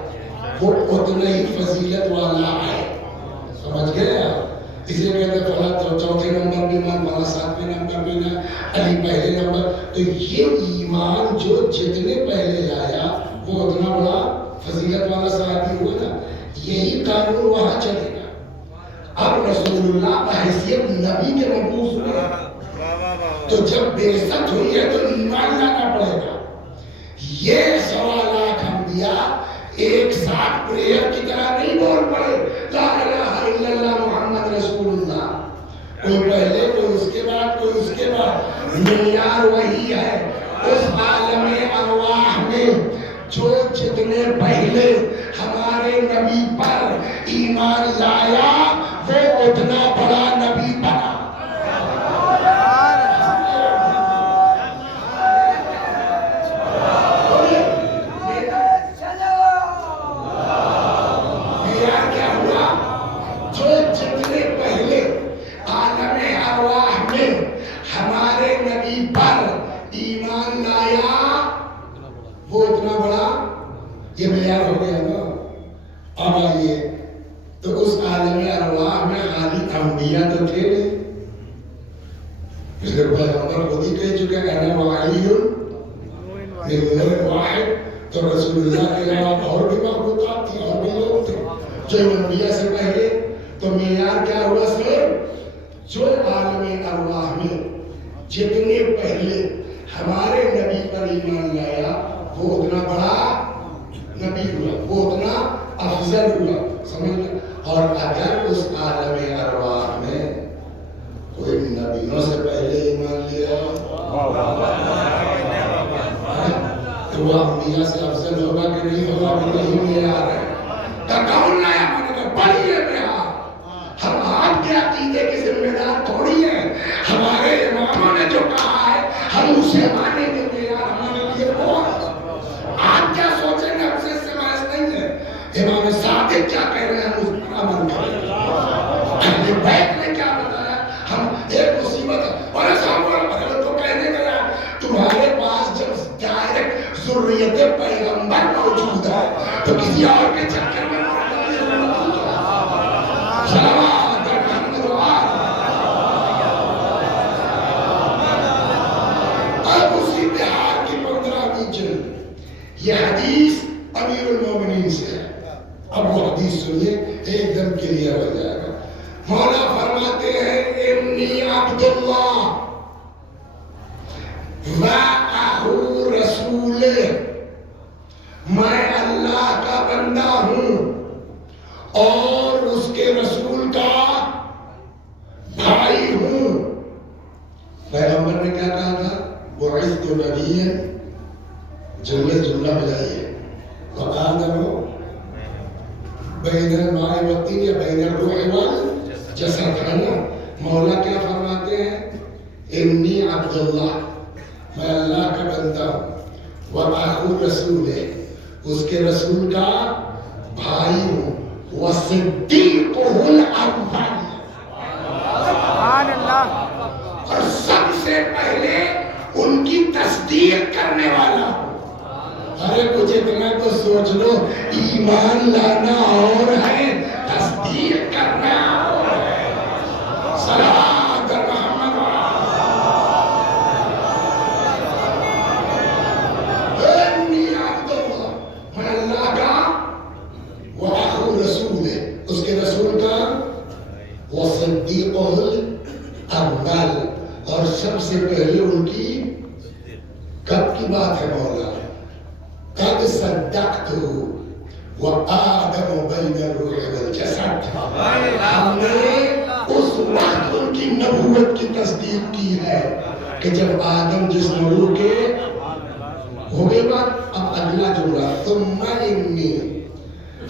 وہ اتنا ہی فضیلت والا ہے. سمجھ گئے آپ؟ اس لیے کہتے ہیں فلاں چوتھے نمبر پہ ایمان, فلاں ساتویں نمبر پہ نا, علی پہلے نمبر. تو یہ ایمان جو جتنے پہلے لایا وہ اتنا بڑا فضیلت والا صحابی ہوا نا. یہی قانون وہاں چلے گا. اب رسول اللہ بحیثیت نبی کے مبعوث ہوئے تو جب بعثت ہوئی ہے تو ایمان لانا پڑے گا. یہ 1.25 لاکھ انبیاء ایک ساتھ پریئر کی طرح نہیں بول پڑے لا الہ الا اللہ محمد رسول اللہ. کوئی پہلے, کوئی اس کے بعد, کوئی اس کے بعد. معیار وہی ہے. اس عالم ارواح میں جو جتنے پہلے ہمارے نبی پر ایمان لایا وہ اتنا بڑا نبی بنا. کیا ہوا؟ جو جتنے پہلے عالم ارواح میں ہمارے نبی پر ایمان لایا وہ اتنا بڑا یہ معیار ہو گیا نا. اب آئیے تو اس عالم ارواح میں خالی انبیاء تو تھے نہیں. پچھلے پیغمبر خود ہی کہہ چکے انا وعلی من نور واحد. تو رسول اللہ کے علاوہ اور بھی مخلوقات تھی, اور بھی لوگ تھے جو انبیاء سے پہلے. تو معیار کیا ہوا سر؟ جو عالم ارواح میں جتنے پہلے ہمارے نبی پر ایمان لایا وہ اتنا بڑا نبی ہوا, وہ اتنا افضل ہوا. سمجھ لیں؟ اور اگر اس عالم ارواح میں کوئی نبیوں سے پہلے ایمان لیا تو وہ انبیاء سے افضل ہوگا کہ نہیں ہوگا؟ کہ نہیں معیار ہے. کون لایا؟ میں نے کہا بڑی ہے بہار. ہم آپ کے عقیدے کے ذمہ دار تھوڑی ہیں. ہمارے اماموں نے جو کہا ہے ہم اسے مانیں گے. معیار ہمارے لیے بہت. آپ کیا سوچیں گے ہم سے اس سے بحث نہیں ہے. امام صادق کیا کہہ رہے ہیں ہم اس پر عمل کریں. اہل بیت نے کیا بتایا؟ ہم ایک مصیبت اور ایسا تو کہنے گیا تمہارے پاس جب ڈائریکٹ ذریت پیغمبر موجود ہے تو کسی اور کے چکر میں اب اسی بہار کی 15ویں جلد یہ حدیث امیر المومنین سے ہے. اب وہ حدیث سنیے ایک دم کلیئر ہو جائے گا. مولا فرماتے ہیں انی عبداللہ و رسول، میں اللہ کا بندہ ہوں اور اس کے رسول کا بھائی ہوں. پیغمبر نے کیا کہا تھا؟ بعثت نبیًا، جملہ بجائیے، وآدم بین الماء والطین یا بین الروح والجسد، ہے نا. مولا کیا فرماتے ہیں؟ انی عبداللہ، میں اللہ کا بندہ ہوں، وآخو رسول ہے، اس کے رسول کا بھائی ہوں، وصدیقہ الاول، سبحان اللہ، اور سب سے پہلے ان کی تصدیق کرنے والا. ارے کچھ اتنا تو سوچ لو، ایمان لانا اور ہے، تصدیق کرنا اور ہے. صلوات محمد، انی عبداللہ، میں اللہ کا وآخو رسول ہے، اس کے رسول کا، وصدیقہ الاول، اور سب سے پہلے ان کی کب کی بات ہے مولا؟ قد صدقت وآدم بین الروح والجسد، ہم نے اس وقت ان کی نبوت کی تصدیق کی ہے کہ جب آدم جسم روح کے ہو گئی بات. اب اگلا جملہ ثم انی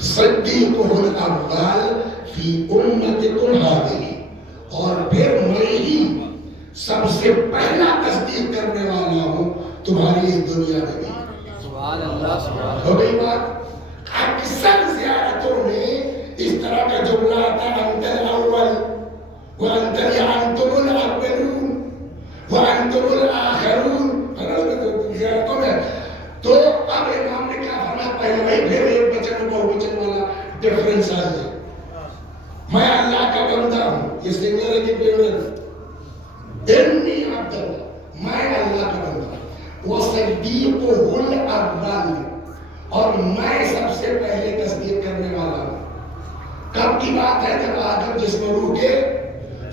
صدیقہ الاول فی امتکم ہذہ، اور پھر میں ہی سب سے پہلا تصدیق کرنے والا ہوں تمہاری اس دنیا میں بھی. سبحان اللہ، سبحان ہو گئی بات. اکثر زیارتوں میں اس طرح کا جملہ آتا ہے انت الاول وانت انتم الاولون وانتم الاخرون، زیارتوں میں. تو اب امام نے کیا فرمایا؟ پہلے بھائی پھر ایک بچن بہو بچن والا ڈفرنس آ جائے. میں اللہ کا بندہ ہوں، یہ سنگلر ہے کہ پلورل؟ انی عبداللہ، میں اللہ کا بندہ ہوں، وصدیقہ الاول، اور میں سب سے پہلے تصدیق کرنے والا ہوں. کب کی بات ہے؟ جب آدم جسم روح کے،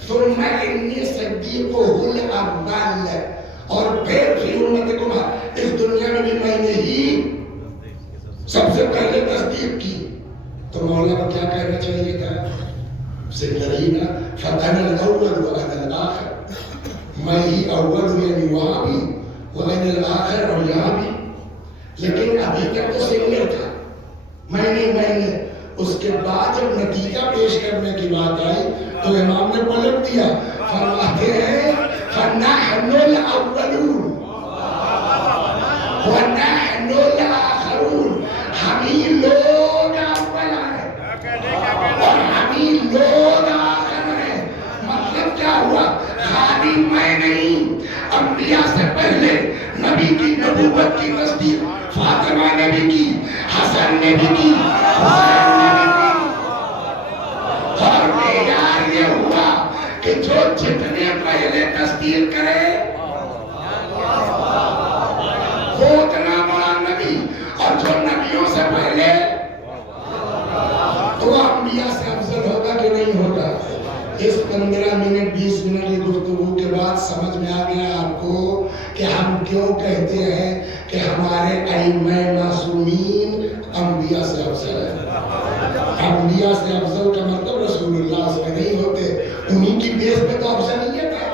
ثم انی صدیقہ الاول، اور پھر فی امتکم، اس دنیا میں بھی میں نے ہی سب سے پہلے تصدیق کی. تو مولا کو کیا کہنا چاہیے تھا؟ سنگرین فانا الاول وانا الاخر، میں ہی اول ہوں، یعنی وہاں بھی وانا الاخر اور یہاں بھی. لیکن ابھی تک تو سنگلر تھا، میں نے. اس کے بعد جب نتیجہ پیش کرنے کی بات آئی تو امام نے پلٹ دیا، فرماتے ہیں فنحن الاولون ونحن الاخرون، ہم ہی لوگ اول ہیں اور ہم ہی لوگ آخر ہیں. مطلب کیا ہوا؟ خالی میں نہیں، انبیاء سے پہلے نبی کی نبوت کی تصدیق فاطمہ نے بھی کی، حسن نے بھی کی، حسین نے بھی کی. اور معیار یہ ہوا کہ جو جتنے پہلے تصدیق کرے وہ اتنا بڑا نبی، اور جو نبیوں سے پہلے تو انبیاء سے افضل ہوگا کہ نہیں ہوگا. اس 15 منٹ 20 منٹ کی گفتگو کے بعد سمجھ میں آ گیا آپ کو کہ ہم کیوں کہتے ہیں کہ ہمارے ائمہ معصومین انبیاء سے افضل ہیں. انبیاء سے افضل کا مطلب رسول اللہ اس میں نہیں ہوتے، انہی کی بیس پہ تو افضلیت ہے،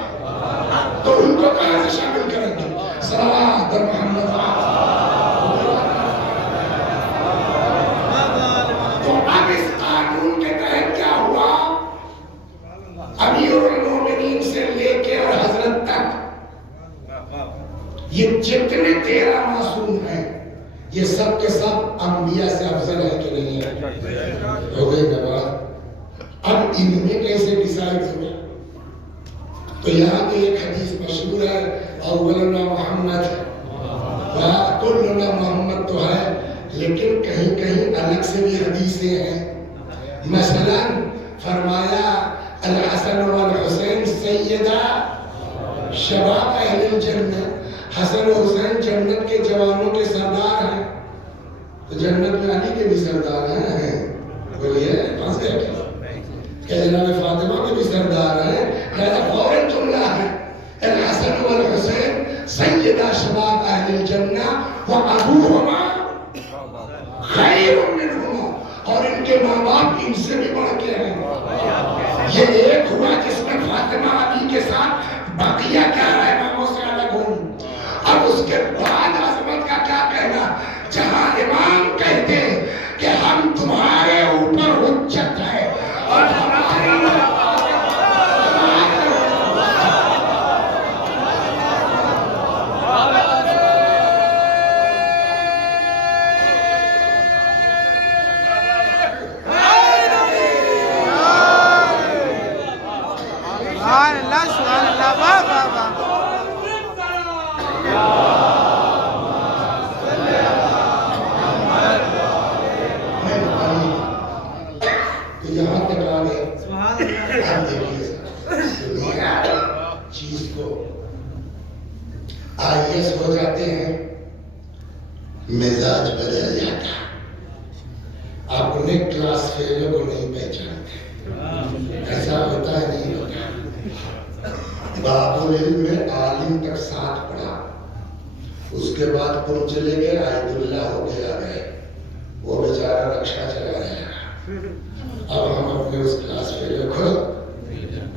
تو ان کو کہاں سے شامل کریں گے؟ صلوات محمد. تو اب اس قانون کے تحت کیا ہوا؟ امیر المومنین سے لے کے اور حضرت تک یہ جتنے 13 معصوم ہیں، یہ سب کے سب انبیاء سے افضل ہے کہ نہیں ہے؟ ہو گئی بات. اب ان میں کیسے ڈیسائیڈ ہوئے؟ تو یہاں تو ایک حدیث مشہور ہے، اولنا محمد، کلنا محمد تو ہے، لیکن کہیں کہیں الگ سے بھی حدیثیں ہیں. مثلا فرمایا الحسن والحسین سیدہ شباب اہل الجنہ، حسن و حسین جنت کے جوانوں کے سردار ہیں. تو جنت میں علی کے بھی سردار ہیں. بولیے پھنس گئے کہ جناب فاطمہ کے بھی سردار ہیں. لہذا فوراً جملہ ہے الحسن والحسین سیدہ شباب اہل الجنہ وابوہما خیر منہما، اور ان کے ماں باپ ان سے بھی بڑھ کے ہیں. یہ ایک ہوا جس میں فاطمہ علی کے ساتھ بقیہ کیا ہے اماموں سے الگ ہوں. اب اس کے بعد عظمت کا کیا کہنا، جہاں امام کہتے ہیں کہ ہم تمہارے اوپر حجت ہے اور ہمارے سبحان اللہ واہ واہ واہ. تو یہاں تک آ گئے. اب دیکھیے چیز کو آئیس ہو جاتے ہیں، مزاج بدل جاتا ہے. اپنے کلاس فیلوں کو نہیں پہچانتے. ایسا ہوتا ہے نہیں ہوتا. باب العلم میں عالم تک ساتھ پڑھا، اس کے بعد تم چلے گئے عید اللہ ہو کے آ گئے، وہ بیچارہ رکشا چلا رہا ہے. اب ہم اپنے اس کلاس فیلو کو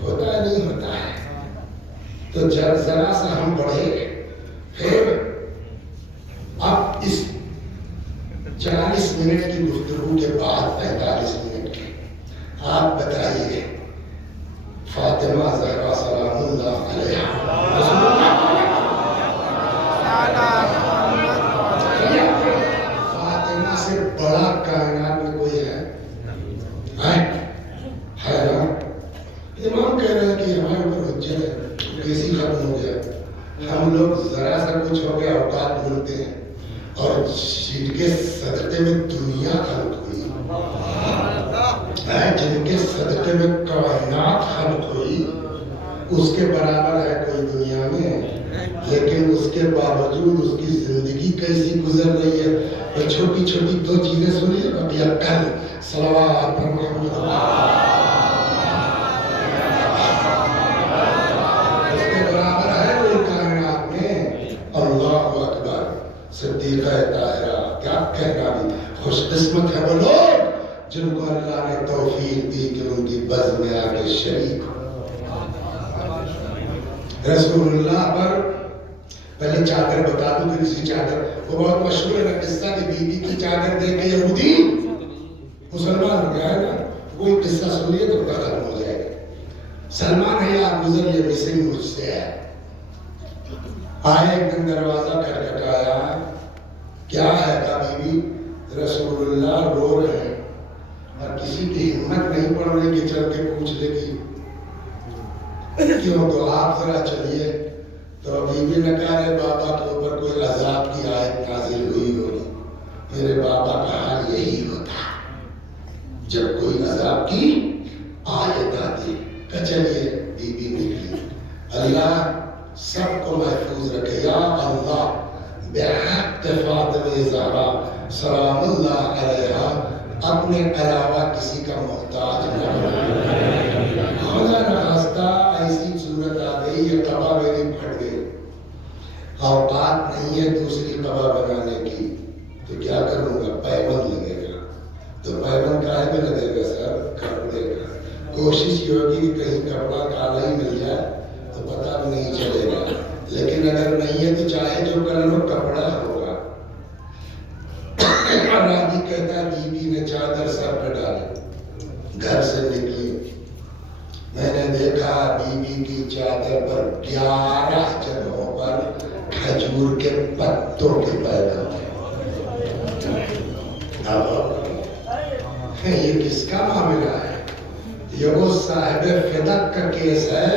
ہوتا ہے نہیں ہوتا ہے. تو جب ذرا سا ہم پڑھے، پھر اب اس 40 منٹ کی گفتگو کے بعد 45 منٹ کی آپ بتائیے فاطمہ زہرا سلام اللہ علیہا فاطمہ سے بڑا کائنات میں کوئی ہے؟ ہے نا؟ امام کہہ رہے ہیں کہ ہمارے اوپر حجت ہے، کیسی ختم ہو گیا. ہم لوگ ذرا سا کچھ ہو گیا اوقات بولتے ہیں اور جن کے صدقے میں دنیا خلق ہوئی، جن کے صدقے میں کائنات خلق ہوئی، اس کے برابر ہے کوئی دنیا میں. لیکن اس کے باوجود اس کی زندگی کیسی گزر رہی ہے. یہ چھوٹی چھوٹی 2 چیزیں سنیے، ابھی کل صلوات پر محمد اس کے برابر ہے کوئی کائنات میں. اللہ اکبر. صدیقہ طاہرہ کیا کہنا بھی خوش قسمت ہے وہ لوگ جن کو اللہ نے توفیق دی کہ ان کی بزم میں آگے شریک ہو. رسول اللہ پر پہلے چادر بتا دوں، پھر اسی چادر وہ بہت مشہور ہے قصہ کہ بی بی کی چادر دیکھ کے یہودی مسلمان ہو گیا ہے نا. کوئی قصہ سنیے تو پتہ ختم ہو جائے گا. سلمان ہے آپ گزر یہ مسنگ مجھ سے ہے. آئے ایک دن دروازہ کھٹکھٹایا، کیا ہے کہا بی بی رسول اللہ رو رہے ہیں، اور کسی کی ہمت نہیں پڑ رہی کہ چل کے پوچھ لے گی کیوں. تو آپ ذرا چلیے. تو بی بی نے کہا رہے بابا کے اوپر کوئی عذاب کی آیت نازل ہوئی ہوگی. میرے بابا کا حال یہی ہوتا جب کوئی عذاب کی آیت آتی. کہ چلیے بی بی نکلی. اللہ سب کو محفوظ رکھے. یا اللہ بحق فاطمہ زہرا سلام اللہ علیہا اپنے علاوہ کسی کا محتاج نہ بنا. خدا نخواستہ ایسی صورت آ گئی یہ قبا میری پھٹ گئی، اوقات نہیں ہے دوسری قبا بنانے کی، تو کیا کروں گا؟ پیمند لگے گا. تو پیمند کاہے میں لگے گا سر؟ کپڑے کا. کوشش یہ ہوگی کہ کہیں کپڑا کالا ہی مل جائے تو پتہ بھی نہیں چلے گا. لیکن اگر نہیں ہے تو چاہے جو کر لو کپڑا ہوگا. راوی کہتا ہے بی بی نے چادر سر پہ ڈالی، گھر سے نکلی. میں نے دیکھا بی بی کی چادر پر 11 جگہوں پر کھجور کے پتوں کے پیغام. یہ کس کا معاملہ ہے؟ یہ وہ صاحب فدق کا کیس ہے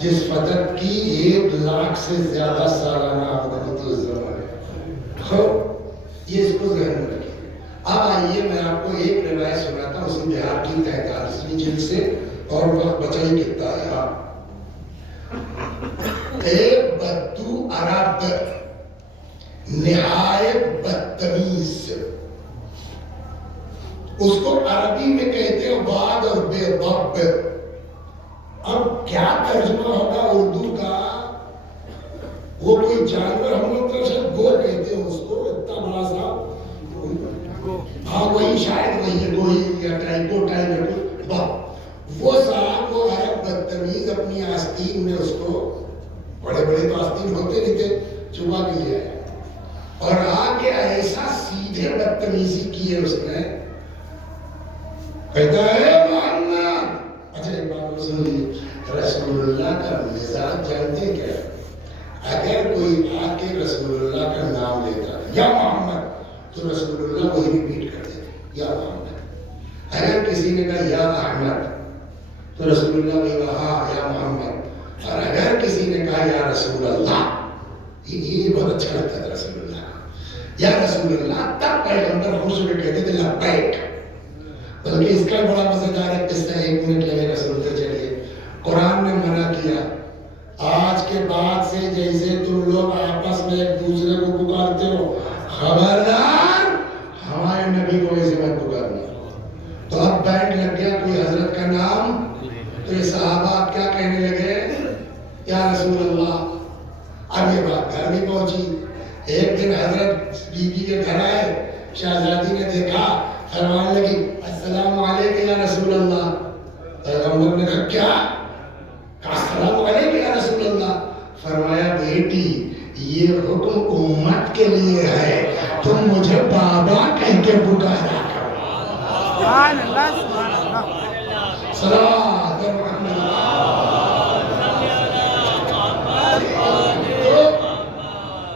جس فدق کی 1 لاکھ سے زیادہ سالانہ آمدنی تھی اس زمانے. یہ اس کو ذہن میں رکھیے. اب آئیے میں آپ کو ایک روایت سناتا ہوں اسی بہار کی 43ویں جلد سے، اور وقت بچا ہی کتنا ہے. ایک بدو عرب نہایت بدتمیز اس کو عربی میں کہتے ہیں واد اور بے ضب. اب کیا ترجمہ ہوگا اردو کا؟ وہ کوئی جانور، ہم لوگ تو شاید گو کہتے ہیں اس کو، اتنا بڑا سا. ہاں وہی شاید وہی ہے، گوہی یا ٹائپو ٹائپ ہے. وہ صاحب وہ عرب بدتمیز اپنی آستین میں اس کو، بڑے بڑے تو آستین ہوتے نہیں تھے، چبا کے لیا ہے اور آگے ایسا سیدھے بدتمیزی کی ہے اس نے. کہتا ہے محمد. اچھا ایک بات سن لیجیے، رسول اللہ کا مزاج جانتے کیا؟ اگر کوئی آ کے رسول اللہ کا نام لیتا یا محمد تو رسول اللہ وہی ریپیٹ کر دیتے یا محمد. اگر کسی نے کہا یا احمد تو رسول اللہ وہی کہا یا محمد. اور اگر کسی نے کہا یا رسول اللہ، یہ بہت اچھا لگتا تھا رسول اللہ یا رسول اللہ، تب پیغمبر خوش ہو کے کہتے تھے لبیک. بلکہ اس کا بڑا مزیدار ہے قصہ، 1 منٹ لگے رسول سے. چلیے، قرآن نے منع کیا آج کے بعد سے جیسے تم لوگ آپس میں ایک دوسرے کو پکارتے ہو، خبردار ہمارے نبی کو ایسے مت پکارنا. تو اب بینڈ لگ گیا کوئی حضرت کا نام، تو یہ صحابہ کیا کہنے لگے؟ یا رسول اللہ. اب یہ بات گھر بھی پہنچی. ایک دن حضرت بی بی کے گھر آئے، شہزادی نے دیکھا، فرمانے لگی السلام علیکم یا رسول اللہ. پیغمبر نے کہا کیا؟ السلام علیکم یا رسول اللہ. فرمایا بیٹی یہ حکم امت کے لیے ہے، تم مجھے بابا کہہ کے پکارا. سبحان اللہ سبحان اللہ. صلوات محمد.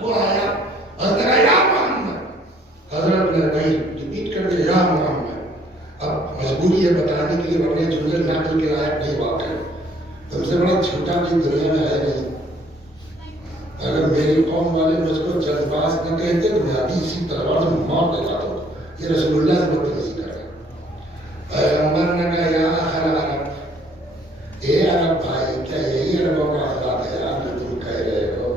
وہ آیا حضرت نے کہا یا محمد. حضرت نے کہی ریپیٹ کر دیا یا محمد. اب مجبوری ہے بتانے کے لیے، اپنے جملے نقل کے لائق نہیں واقع. تم سے بڑا جھوٹا کوئی دنیا میں ہے نہیں. اگر میری قوم والے مجھ کو جذباز نہ کہتے تو میں ابھی اسی تلوار سے مار دیتا ہوں. یہ رسول اللہ سے بدتمیزی کر رہے ہیں. پیغمبر نے کہا یا اہل عرب، اے عرب بھائی، کیا یہی عربوں کا اخلاق ہے یار جو تم کہہ رہے ہو؟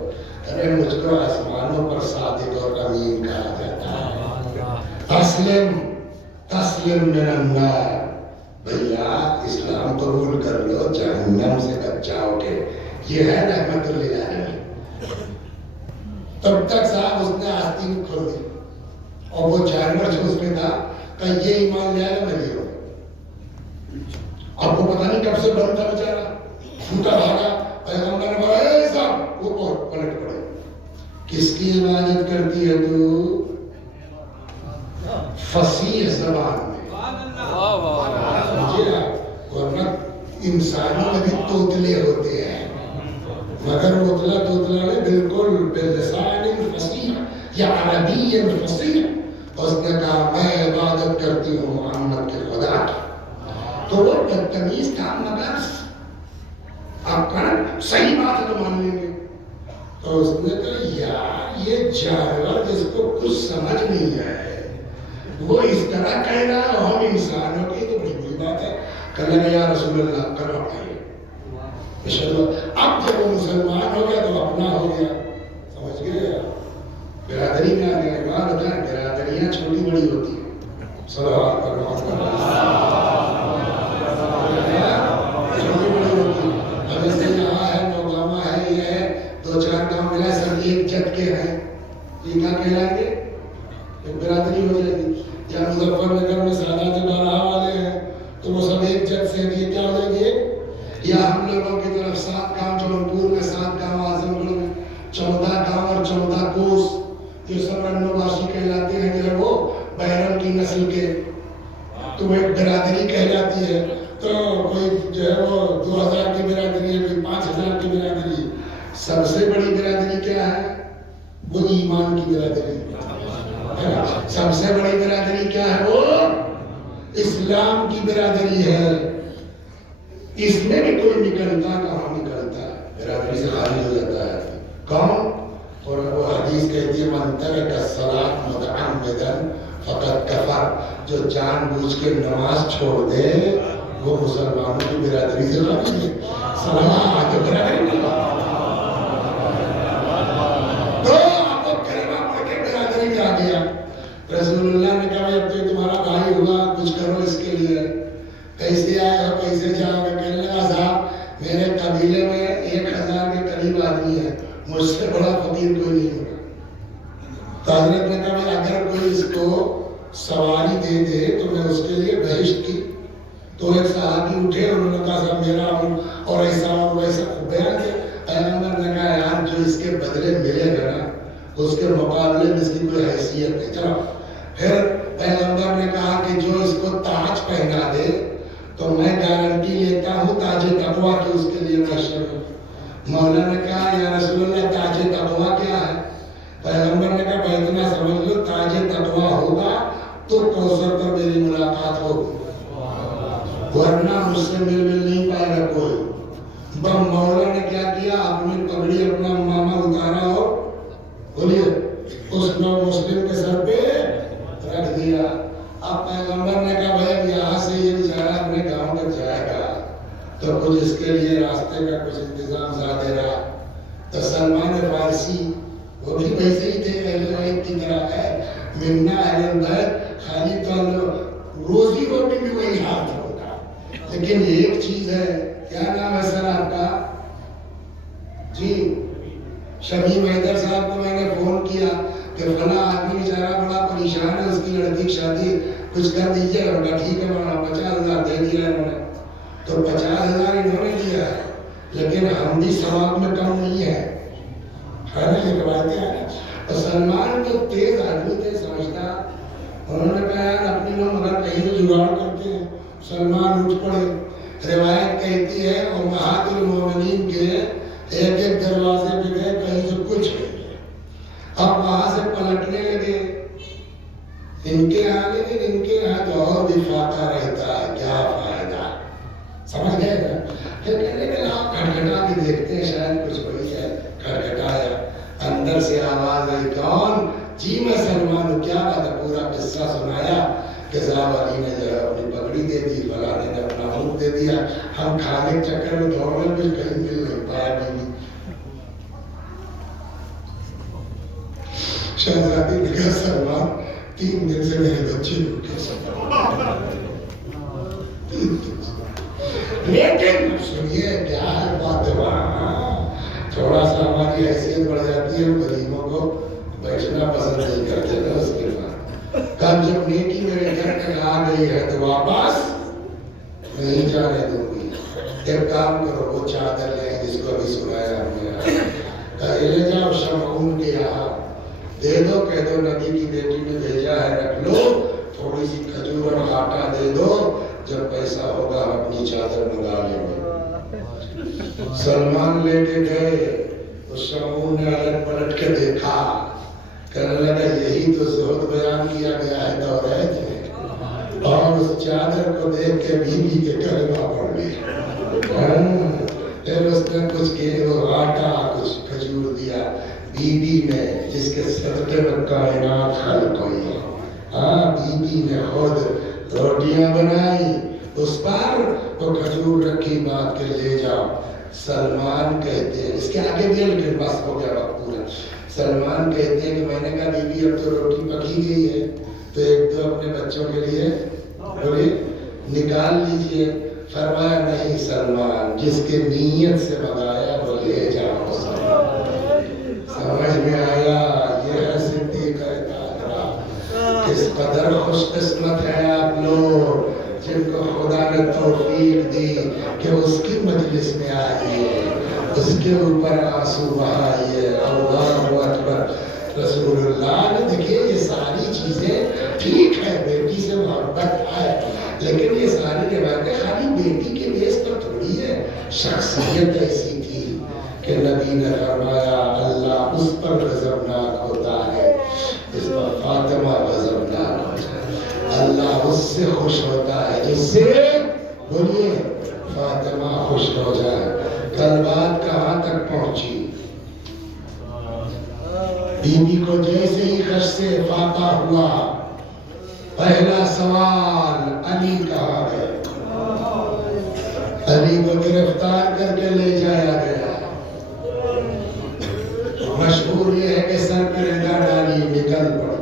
ارے مجھ کو آسمانوں پر صادق اور امین کہا جاتا ہے. اسلم تسلم من النار. بھیا اسلام قبول کر لو، جہنم سے بچ جاؤ گے. یہ ہے رحمت للعالمین. تب تک صاحب اس نے آستین کھول دی اور وہ جانور جو اس میں تھا کہ یہ ایمان لے آیا میں لے. اب وہ پتہ نہیں کب سے بند تھا بیچارہ، چھوٹا بھاگا. پیغمبر نے بولا اے صاحب، وہ پلٹ پڑے. کس کی عبادت کرتی ہے تو؟ فصیح زبان میں. ورنہ انسانوں میں بھی توتلے ہوتے ہیں، مگر توتلا نہیں، بالکل بلسان فصیح یا عربی فصیح. اس نے کہا میں عبادت کرتی ہوں محمد کے خدا کی. تو وہ بدتمیز تھا مگر آپ کا صحیح بات ہے تو مان لیں گے. تو اس نے کہا یار یہ جانور جس کو کچھ سمجھ نہیں ہے وہ اس طرح کہہ رہا ہے، ہم انسانوں کی تو بڑی بری بات ہے. کہنے لگا یا رسول اللہ کرو آئیے. اب جب وہ مسلمان ہو گیا تو اپنا ہو گیا، سمجھ گئے، برادری میں آ گیا. ایمان ہوتا ہے برادریاں چھوٹی بڑی ہوتی ہیں. صلوات پر چھوٹی بڑی ہوتی ہیں. اب جیسے یہاں ہے، نوگاما ہے، یہ ہے، 2-4 گاؤں ملا سب ایک جت کے ہیں، یہ کیا کہلائیں گے؟ ایک برادری ہو جائے گی. یا مظفر نگر میں سادات بارہا والے ہیں تو وہ سب ایک جت سے بھی کیا ہو جائیں گے. یا ہم لوگوں کی طرف 7 گاؤں، جونپور میں 7 گاؤں، اعظم گڑھ میں 14 گاؤں اور 14 کوس، جو سب رنوباشی کہلاتے ہیں، جو ہے وہ بحرم کی نسل کے، تو وہ ایک برادری کہلاتی ہے. تو کوئی جو ہے وہ 2000 کی برادری ہے، کوئی 5000 کی برادری ہے. سب سے بڑی برادری کیا ہے؟ وہ ایمان کی برادری. سب سے بڑی برادری کیا ہے؟ وہ اسلام کی برادری ہے. اس میں بھی کوئی نکلتا کہاں نکلتا ہے، برادری سے خارج ہو جاتا ہے. کون؟ اور وہ حدیث کہتی ہے من ترک الصلاۃ متعمدا فقد کفر. جو جان بوجھ کے نماز چھوڑ دے وہ مسلمانوں کی برادری سے خارج ہے. صلوات برادری تو آپ کو کلمہ پڑھ کے برادری میں آ گیا. رسول اللہ نے کہا اب تو تمہارا بھائی ہوگا، کچھ فقیر کوئی نہیں ہوگا. تو حضرت نے کہا اگر کوئی اس کو سواری دے دے تو میں اس کے لیے بہشت کی. تو ایک صحابی اٹھے, انہوں نے کہا صاحب میرا اور ایسا اور ویسا بیان کیا. پیغمبر نے کہا یار جو اس کے بدلے ملے گا نا اس کے مقابلے میں اس کی کوئی حیثیت نہیں. چلو پھر پیغمبر نے کہا کہ جو اس کو تاج پہنا دے تو میں گارنٹی لیتا ہوں تاج تقویٰ کی اس کے لیے محشر ہوں. مولا نے کہا یا رسول اللہ تاج تقویٰ کیا ہے؟ پیغمبر نے کہا بھائی اتنا سمجھ لو تاج تقویٰ ہوگا تو کوثر پر میری ملاقات ہوگی, ورنہ مجھ سے مل نہیں پائے گا کوئی. بم مولا نے کیا کیا, اپنی پگڑی اپنا ماما اتارا اور بولیے اس نو مسلم کے سر پہ رکھ دیا. اب پیغمبر نے کہا بھائی اب یہاں سے یہ بیچارہ اپنے گاؤں تک جائے گا تو کچھ اس کے لیے راستے کا کچھ انتظام زیادہ رہا. تو سلمان فارسی وہ بھی ویسے ہی تھے اہل بیت کی طرح ہے, منا اہل بیت, خالی تو روزی روٹی بھی وہی ہاتھ ہوگا. لیکن ایک چیز ہے, کیا نام ہے سر آپ کا؟ جی شمیم حیدر صاحب کو میں نے فون کیا کہ فلاں آدمی بیچارہ بڑا پریشان ہے, اس کی لڑکی کی شادی کچھ کر دیجیے. انہوں نے ٹھیک ہے مولانا 50,000 دے دیا انہوں نے. تو 50,000 انہوں نے دیا ہے, لیکن ہم بھی ثواب میں کم نہیں ہے. یہ روایتیں ہیں. تو سلمان تو تیز آدمی تھے, سمجھدار. انہوں نے کہا یار اپنی لوگ مگر کہیں سے جگاڑ کرتے ہیں. سلمان اٹھ پڑے. روایت کہتی ہے امہات المومنین کے ایک ایک دروازے پہ گئے, کہیں سے کچھ نہیں. اب وہاں سے پلٹنے لگے ان کے یہاں, لیکن ان کے یہاں تو اور بھی فاقہ رہتا ہے, کیا فائدہ. سمجھ گئے نا. پھر کہنے لگے آپ کھٹکھٹا کے دیکھتے ہیں شاید کچھ وہی ہے. کھٹکھٹایا, اندر سے آواز آئی کون؟ جی میں سلمان ہوں. کیا بات ہے؟ پورا قصہ سنایا کہ صاحب علی نے جو ہے اپنی پگڑی دے دی, فلانے نے اپنا اونٹ دے دیا, ہم کھانے کے چکر میں دوڑ میں بھی کہیں مل نہیں پایا. بیوی شہزادی نے کہا سلمان 3 دن سے میرے بچے بھوکے سو. لیکن سنیے کیا ہے بات ہے وہاں, تھوڑا سا ہماری حیثیت بڑھ جاتی ہے, غریبوں کو بیٹھنا پسند نہیں کرتے نا. اس کے بعد کل جب نیکی میرے گھر تک آ گئی ہے تو واپس نہیں جانے دوں گی. ایک کام کرو, وہ چادر لیں جس کو ابھی سنایا ہم نے, لے جاؤ شمعون کے یہاں دے دو, کہہ دو نبی کی بیٹی نے بھیجا ہے, رکھ لو. تھوڑی سی کھجور اور آٹا دے دو, جب پیسہ ہوگا اپنی چادر منگا لیں گے. سلمان لے کے گئے. اس شمعون نے الٹ پلٹ کے دیکھا, کہنے لگا یہی تو زہد بیان کیا گیا ہے توریت میں, اور اس چادر کو دیکھ کے بیوی کے کلمہ پڑھ لی. پھر اس نے کچھ وہ آٹا کچھ کھجور دیا بیوی نے, جس کے صدقے میں کائنات خلق ہوئی ہے. ہاں بیوی نے خود روٹیاں بنائی, اس پر وہ کھجور رکھی, بات کے لے جاؤ. سلمان کہتے ہیں, اس کے آگے بھی ہے لیکن بس ہو گیا وقت پورا. سلمان کہتے ہیں کہ میں نے کہا بیوی اب تو روٹی پکی گئی ہے تو ایک دو اپنے بچوں کے لیے بولے نکال لیجئے. فرمایا نہیں سلمان, جس کے نیت سے منگایا وہ لے جاؤ. سمجھ میں آیا؟ یہ ہے صدیق طاہرہ. کس قدر خوش قسمت ہے آپ لوگ جن کو خدا نے توفیق دی کہ اس کی مجلس میں آئیے, اس کے اوپر آنسو بہائیے. اللہ اکبر. رسول اللہ نے دیکھیے یہ ساری چیزیں ٹھیک ہے, بیٹی سے محبت ہے, لیکن یہ ساری روایتیں خالی بیٹی کے بیس پر تھوڑی ہے. شخصیت ایسی تھی کہ نبی نے فرمایا اللہ اس پر غضبناک ہوتا ہے جس پر فاطمہ غضبناک ہوتا ہے. اللہ اس سے خوش ہوتا ہے جس سے بولیے فاطمہ خوش ہو جائے. کل بات کہاں تک پہنچی؟ بیوی کو جیسے ہی خش سے فاقہ ہوا, پہلا سوال علی کہاں گئے؟ علی کو گرفتار کر کے لے جایا گیا. مشہور یہ ہے کہ سر پہ رنگا ڈالی نکل پڑ.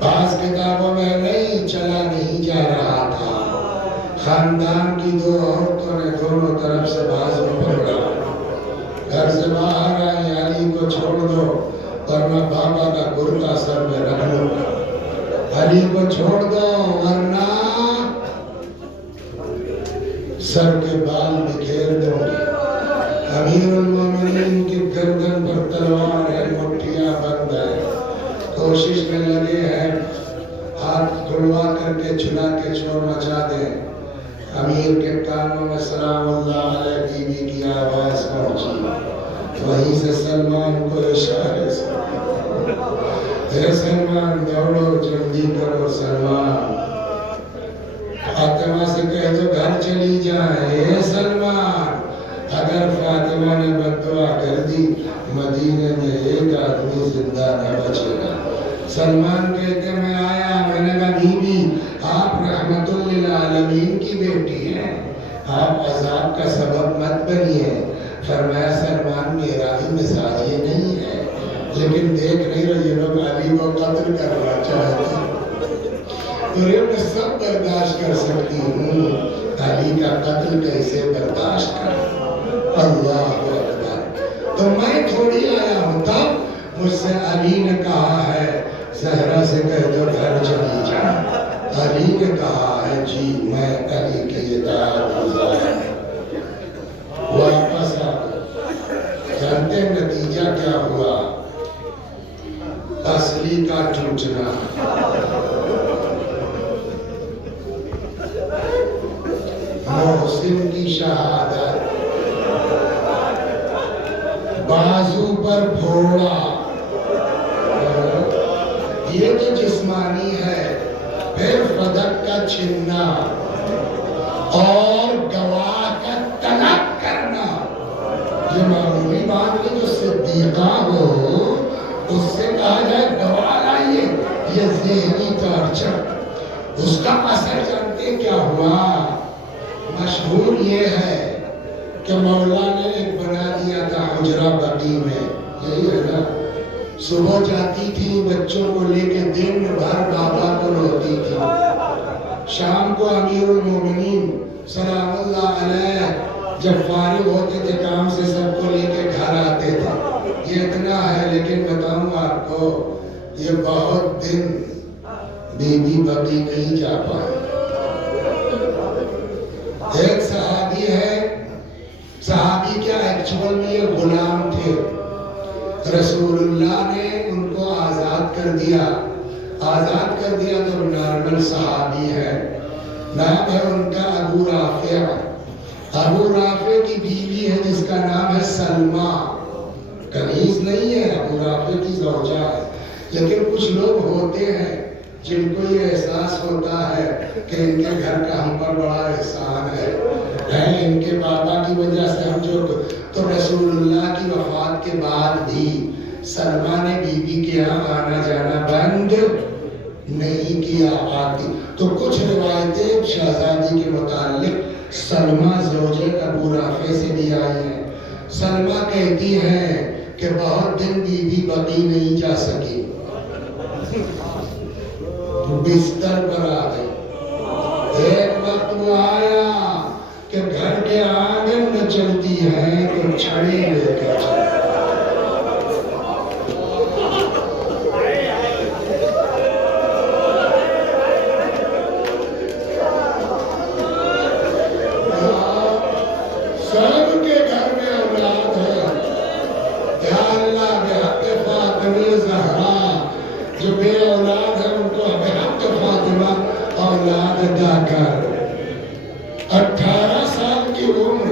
بعض کتابوں میں نہیں چلا نہیں جا رہا تھا, خاندان کی 2 عورتوں نے دونوں طرف سے بازو پکڑا. گھر سے باہر آئے علی کو چھوڑ دو ورنہ بابا کا کرتا سر میں رکھ لو علی کو چھوڑ دو ورنہ سر کے بال بکھیر دو گے امیر المومنین کی گردن پر تلوار ہے مٹھیاں بند ہے کوشش میں لگے ہیں ہاتھ کھلوا کر کے چھلا کے شور مچا دیں امیر کے کانوں میں سلام اللہ علیہ بی بی کی آواز پہنچی وہیں سے سلمان کو اشارے سے اے سلمان دوڑو جلدی کرو سلمان فاطمہ سے کہہ دو گھر چلی جائیں اے سلمان اگر فاطمہ نے بددعا کر دی مدینے میں ایک آدمی زندہ نہ بچے گا سلمان کہتے میں آیا میں نے کہا بی بی آپ رحمت للعالمین کی بیٹی ہیں آپ عذاب کا سبب مت بنیے فرمایا سلمان میرا بھی مزاج یہ نہیں ہے لیکن دیکھ نہیں رہے یہ لوگ علی کو قتل کرنا چاہتے ہیں اور میں سب برداشت کر سکتی ہوں علی کا قتل کیسے برداشت کر اللہ اکبر تو میں تھوڑی آیا ہوں تب مجھ سے علی نے کہا ہے زہرا سے کہہ دو گھر چلی جا علی نے کہا ہے جی میں علی کی اطاعت گزار واپس آ جانتے نتیجہ کیا ہوا اصلی کا ٹوٹنا محسن کی شہادت بازو پر پھوڑا یہ تو جسمانی ہے پھر فدق کا چھننا اور گواہ کا طلب کرنا یہ معمولی بات نہیں جو صدیقہ ہو اس سے کہا جائے گواہ لائیے یہ ذہنی ٹارچر اس کا اثر جانتے کیا ہوا مشہور یہ ہے کہ مولا نے ایک بنا دیا تھا حجرہ بقی میں یہی ہے نا صبح جاتی تھی بچوں کو لے کے دن بھر بابا کو روتی تھی شام کو امیر المومنین سلام اللہ علیہ جب فارغ ہوتے تھے کام سے سب کو لے کے گھر آتے تھے یہ اتنا ہے لیکن بتاؤں آپ کو یہ بہت دن بی بی بقی نہیں جا پائے ایک صحابی ہے صحابی کیا ایکچول میں یہ غلام تھے رسول اللہ نے ان کو آزاد کر دیا تو نارمل صحابی ہے نام ہے ان کا ابو رافع کی بیوی ہے جس کا نام ہے سلمہ کنیز نہیں ہے ابو رافع کی زوجہ ہے لیکن کچھ لوگ ہوتے ہیں جن کو یہ احساس ہوتا ہے کہ ان کے گھر کا ہم پر بڑا احسان ہے ان کے بابا کی وجہ سے ہم جو تو رسول اللہ کی وفات کے بعد بھی سلمہ نے بی بی کے یہاں آنا جانا بند نہیں کیا آتی تو کچھ روایتیں شہزادی کے متعلق سلمہ زوجہ ابو رافع سے بھی آئی ہیں سلمہ کہتی ہیں کہ بہت دن بی بی بقی نہیں جا سکی بستر پر آ گئی ایک وقت وہ آیا کہ گھر کے آنگن میں چلتی ہے تو چھڑی لے کر سب کے گھر میں اولاد ہے یا اللہ بحق فاطمہ زہرا جو بے اولاد ہے ان کو بحق فاطمہ اولاد عطا کر 18 سال کی عمر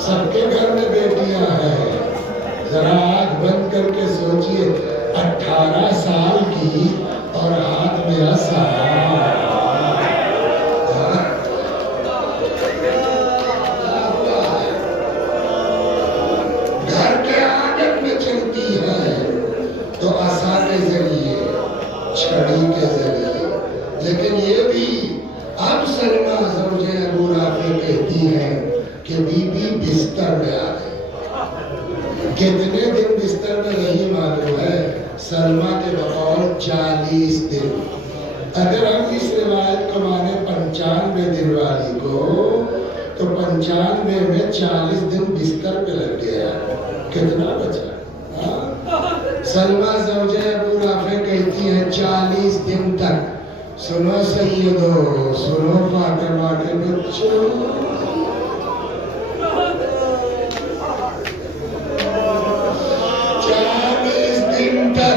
سب کے گھر میں بیٹیاں ہیں ذرا آنکھ بند کر کے سوچئے 18 سال کی اور ہاتھ میں عصا گھر کے آنگن میں چلتی ہے تو عصا کے ذریعے چھڑی کے ذریعے لیکن یہ بھی اب سلمہ زوجہ ابو رافع کہتی ہیں کہ بی بی بستر میں آ گئی کتنے دن بستر میں نہیں معلوم ہے سلمہ کے بقول 40 دن اگر ہم اس روایت کو مانے 95 دن والی کو تو 95 میں 40 دن بستر پہ لگ گیا، کتنا بچا؟ سلمہ زوجہ ابو رافع کہتی ہیں 40 دن تک سنو سیدو، سنو فاطمہ کے بچوں، 40 دن تک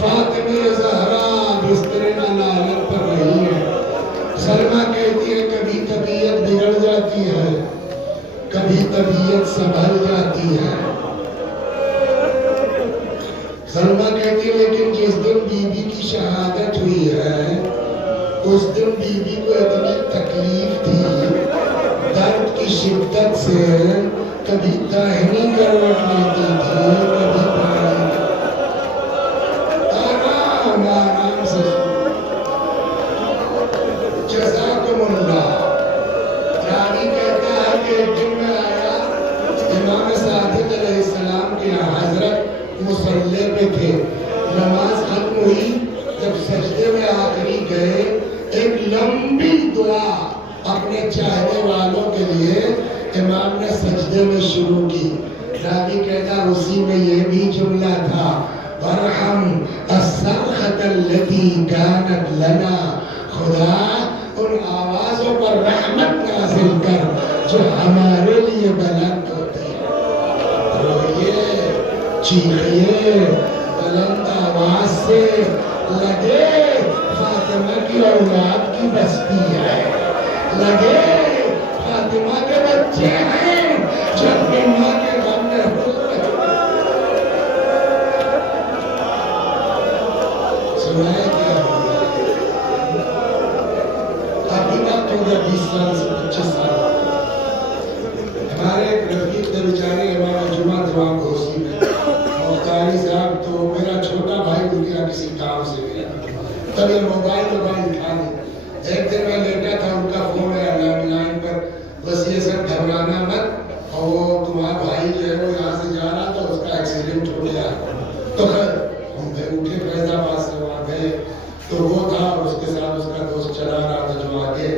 فاطمہ زہرا بستر علالت پر رہی ہے۔ سلمہ کہتی ہے کبھی طبیعت بگڑ جاتی ہے، کبھی طبیعت سنبھل جاتی ہے۔ سلمہ کہتی ہے لیکن جس دن بی بی کی شہادت ہوئی ہے اس دن بی بی کو اتنی تکلیف تھی، درد کی شدت سے کبھی داہنی کروٹ لیتی تھی، کبھی بائیں، آرام سے۔ جزاکم اللہ۔ راوی کہتا ہے کہ ایک دن میں آیا، امام صادق علیہ السلام کے حضرت مصلی پہ تھے، نماز ختم ہوئی، جب سجدے میں آخری گئے ایک لمبی دعا اپنے چاہنے والوں کے لیے امام نے سجدے میں شروع کی۔ راوی کہتا اسی میں یہ بھی جملہ تھا، وَرْحَمْ الصَّرْخَةَ الَّتِي كَانَتْ لَنَا، خدا ان آوازوں پر رحمت نازل کر جو ہمارے لیے بلند ہوتی ہے۔ روئیے، چیخیے بلند آواز سے، لگے فاطمہ کی اولاد کی بستی ہے، لگے فاطمہ کے بچے ہیں جو اپنی ماں کے غم میں ہو رہے۔ سنائے کیا ہوگا؟ ابھی وقت ہو گیا 20 سال سے 25 سال۔ ہمارے ایک رفیق تھے بیچارے امام جمعہ دیوان گھوسی میں، مختاری صاحب، تو میرا چھوٹا بھائی ان کے کسی کام سے گیا، تب یہ موبائل تھا نہیں۔ ایک دن میں لیٹا تھا، ان کا فون آیا لینڈ لائن پر، بس یہ سب گھبرانا مت، اور وہ تمہارا بھائی جو ہے وہ یہاں سے جا رہا تھا، اس کا ایکسیڈنٹ ہو گیا۔ تو خیر ہم اٹھے فیض آباد سے وہاں گئے، تو وہ تھا اور اس کے ساتھ اس کا دوست چلا رہا تھا جو آگے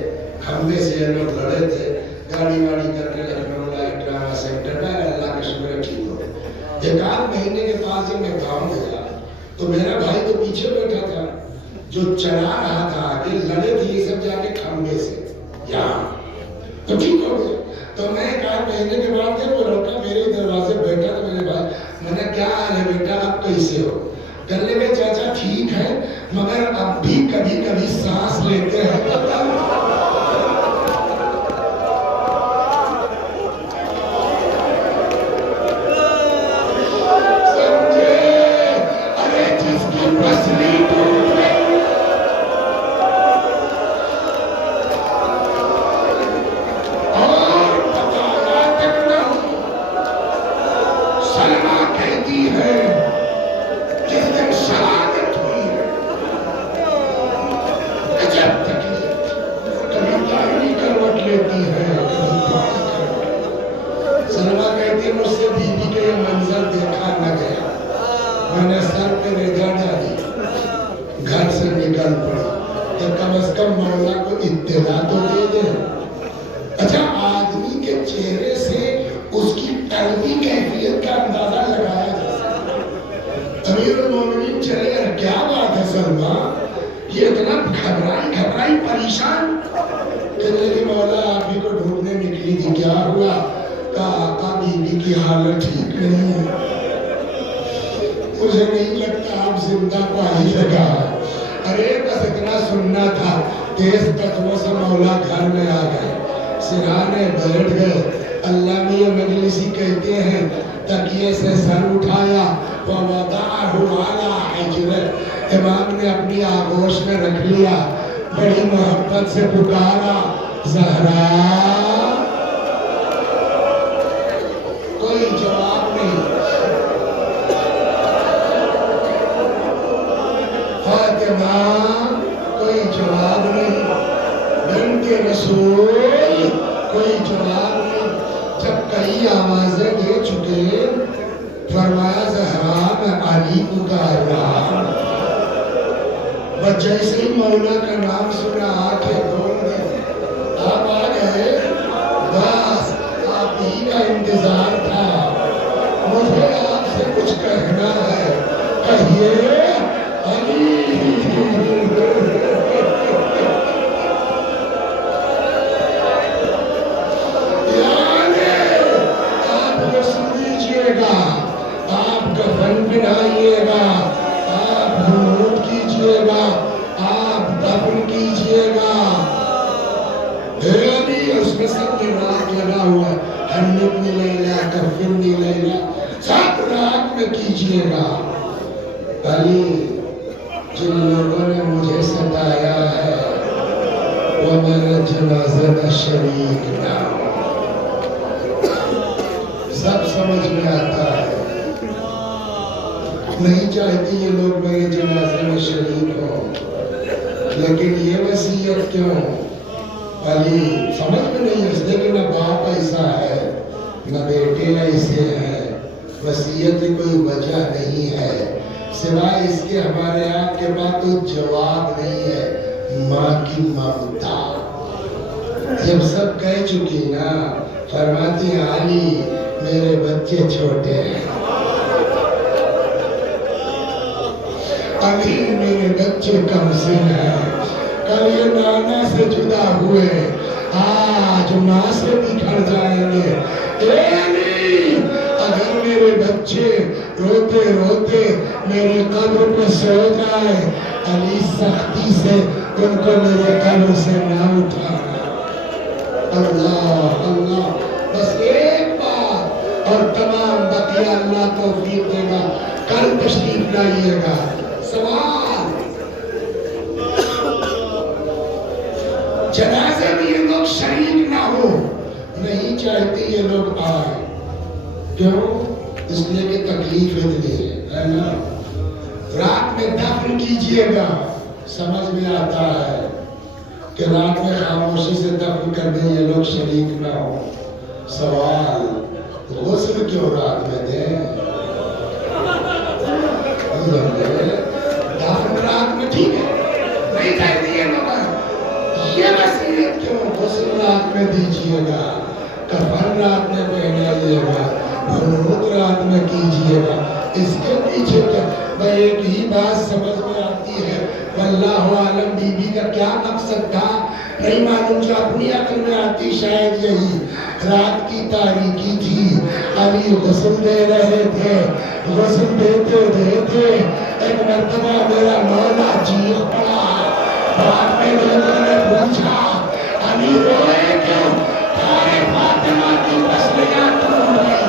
کھمبے سے یہ لوگ لڑے تھے، گاڑی واڑی کر کے لکھنؤ ٹراما سینٹر میں، اللہ کا شکر ہے ٹھیک ہو گئے۔ ایک آدھ مہینے کے بعد جب میں گاؤں گیا تو میرا بھائی تو پیچھے بیٹھا تھا، جو چلا رہا تھا آگے لڑے تھے یہ سب جا کے کھمبے سے یہاں، تو ٹھیک ہو گیا۔ تو میں ایک آدھ مہینے کے بعد جب وہ لڑکا میرے دروازے بیٹھا تو میرے بھائی، میں نے کیا حال ہے بیٹا، آپ کیسے ہو؟ کہنے لگے چاچا ٹھیک ہے مگر اب بھی کبھی کبھی سانس لیتے ہیں۔ امام نے اپنی آغوش میں رکھ لیا، بڑی محبت سے پکارا، زہرا، کوئی جواب نہیں۔ فاطمہ، کوئی جواب نہیں۔ بنت رسول، کوئی جواب نہیں۔ جب کئی آوازیں دے چکے، فرمایا زہرا میں علی پکار رہا۔ جیسے ہی مولا کا نام سنا آنکھیں کھول دی، آپ آ گئے، انتظار تھا. مجھے آپ سے کچھ کہنا ہے. کہیے علی. آپ کفن پہنائیے گا, آپ حنوط کیجئے گا, آپ دفن کیجئے گا. ابھی اس میں سب میں راک لگا ہوا ہے. حنوط نہیں لینا, کفن نہیں لینا, سب راک میں کیجئے گا. علی, جن لوگوں نے مجھے ستایا ہے وہ میرے جنازے میں شریک نہ ہو. سب سمجھ میں آتا ہے. نہیں چاہتی یہ لوگ میرے جنازے میں شریک ہوں, لیکن یہ وصیت کیوں؟ علی سمجھ میں نہیں, اس لیے کہ نہ باپ ایسا ہے نہ بیٹے ایسے ہیں. وصیت کی کوئی وجہ نہیں ہے سوائے اس کے ہمارے آپ کے پاس کوئی جواب نہیں ہے. ماں کی ممتا جب سب کہہ چکی نا, فرماتی ہیں علی میرے بچے چھوٹے ہیں, علی میرے بچے کم سن ہیں. کل یہ نانا سے جدا ہوئے, آج ماں سے بکھر جائیں گے. اے علی, اگر میرے بچے روتے روتے میرے قبر پہ سو جائے, علی سختی سے ان کو میرے قبر سے نہ اٹھانا. اللہ اللہ, بس ایک بات اور تمام بقیہ اللہ توفیق دے گا. کل تشریف لائیے گا. سوال, جنازے میں یہ لوگ شریک نہ ہو, نہیں چاہتے یہ لوگ آئے. کیوں؟ اس لیے کہ تکلیف اتنی ہے نا. رات میں دفن کیجئے گا, سمجھ میں آتا ہے کہ رات میں خاموشی سے دفن کر دیں یہ لوگ شریک نہ ہو. سوال, غسل کیوں رات میں دیں؟ دفن رات میں ٹھیک ہے, نہیں چاہتے یہ لوگ. یہ وصیت کیوں؟ غسل رات میں دیجئے گا, کفن رات میں پہنائیے گا, حنوط رات میں کیجئے گا. اس کے پیچھے میں ایک ہی بات سمجھ میں آتی ہے, واللہ عالم بی بی کا کیا مقصد تھا نہیں معلوم, جو اپنی عقل میں آتی شاید یہی. رات کی تاریکی تھی, علی غسل دے رہے تھے. غسل دیتے دیتے ایک مرتبہ میرا مولا چیخ پڑا. بعد میں لوگوں نے پوچھا علی روئے کیوں؟ تارے فاطمہ کی پسلیاں ٹوٹ گئی.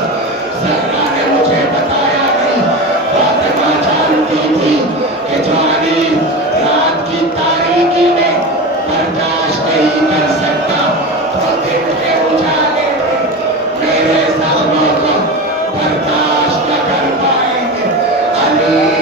زہرا نے مجھے بتایا نہیں, فاطمہ جانتی تھی کہ جو علی رات کی تاریکی میں برداشت نہیں کر سکتا تو دن کے اجالے میں میرے زخموں کو برداشت نہ کر پائیں گے. علی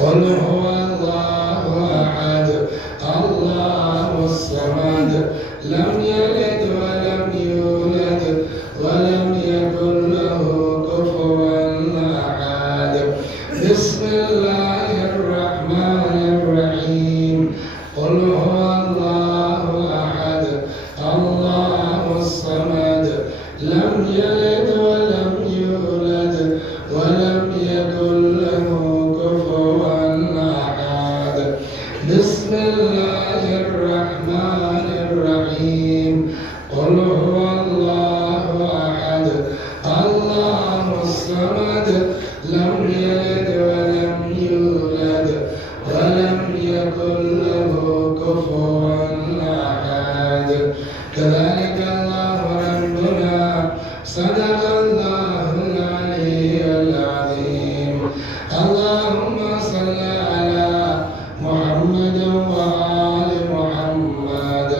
قل هو الله الرحيم قل هو الله أحد الله الصمد لم يلد ولم يولد ولم يكن له كفوا أحد كذلك الله ربنا صدق الله العلي العظيم اللهم صل على محمد وآل محمد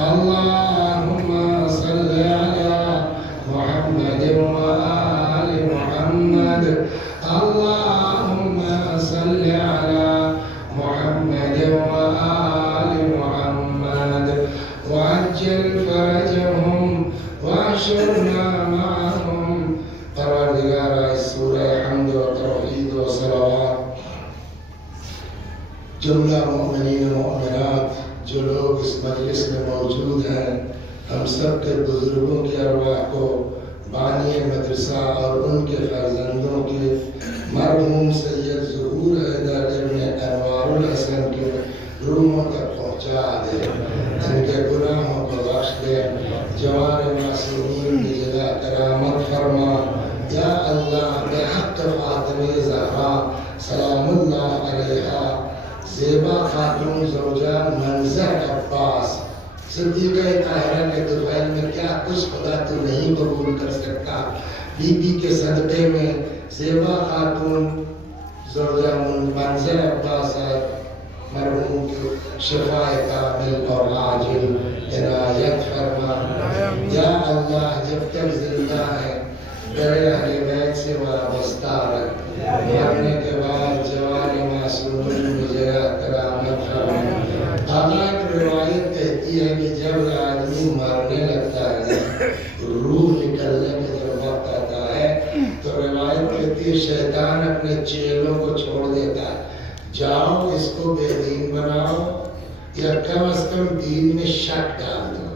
اللهم صل على محمد وآل محمد اللهم صل على محمد وآل محمد وعجل فرجهم واحشرنا معهم پروردگار سورہ حمد و توحید و صلوات جملہ مؤمنین و مؤمنات جو لوگ اس مجلس میں موجود ہیں ہم سب کے بزرگوں کی ارواح کو بانی مدرسہ اور ان کے فرزندوں کے مرحوم سید ظہور حیدر ابن انوار الحسن کے روحوں تک پہنچا دے ان کے گناہوں کو بخش دے جوان معصومین کی جگہ کرامت فرما یا اللہ بحق فاطمہ زہرا سلام اللہ علیہا زیبا خاتون زوجہ منظر عباس صدیقہ طاہرہ کے طفیل میں کیا کچھ خدا تو نہیں قبول کر سکتا بی بی کے صدقے میں زیبا خاتون زوجہ منظر عباس مرحوم کی شفاء کامل اور عاجل عنایت فرما یا اللہ جب تک زندہ ہے بڑے اہل بیت سے وابستہ رکھ مرنے کے بعد جوان معصومین کی جگہ کرامت فرما آقا کی روایت کہتی ہے کہ جب آدمی مرنے لگتا ہے روح نکلنے کا جب وقت آتا ہے تو روایت کہتی ہے شیطان اپنے چیلوں کو چھوڑ دیتا ہے جاؤ اس کو بے دین بناؤ یا کم از کم دین میں شک ڈال دو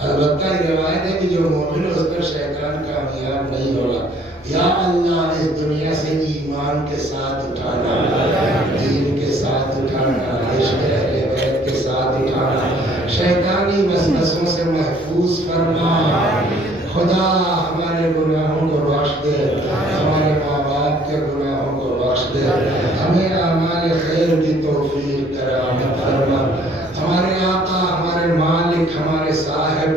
البتہ یہ روایت ہے کہ جو مومن اس پر شیطان کامیاب نہیں ہوگا یا اللہ اس دنیا سے ایمان کے ساتھ اٹھانا دین کے ساتھ اٹھانا عشق اہل بیت کے ساتھ اٹھانا شیطانی وسوسوں سے محفوظ فرما خدا ہمارے گناہوں کو بخش دے ہمارے ماں باپ کے گناہوں کو بخش دے ہمیں اعمال خیر کی توفیق کرامت فرما ہمارے آقا ہمارے مالک ہمارے صاحب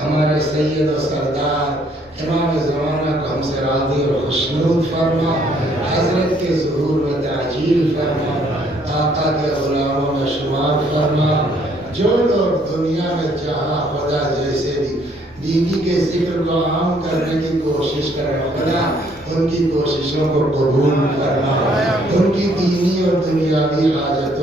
ہمارے سید و سردار امام زمانہ کو ہم سے راضی اور خوشنود فرما حضرت کے ظہور و تعجیل فرما آقا کے غلاموں میں شمار فرما جو لوگ دنیا میں چاہا خدا جیسے بھی بیوی کے ذکر کو عام کرنے کی کوشش کرے خدا ان کی کوششوں کو قبول فرما ان کی دینی اور دنیاوی حاجتوں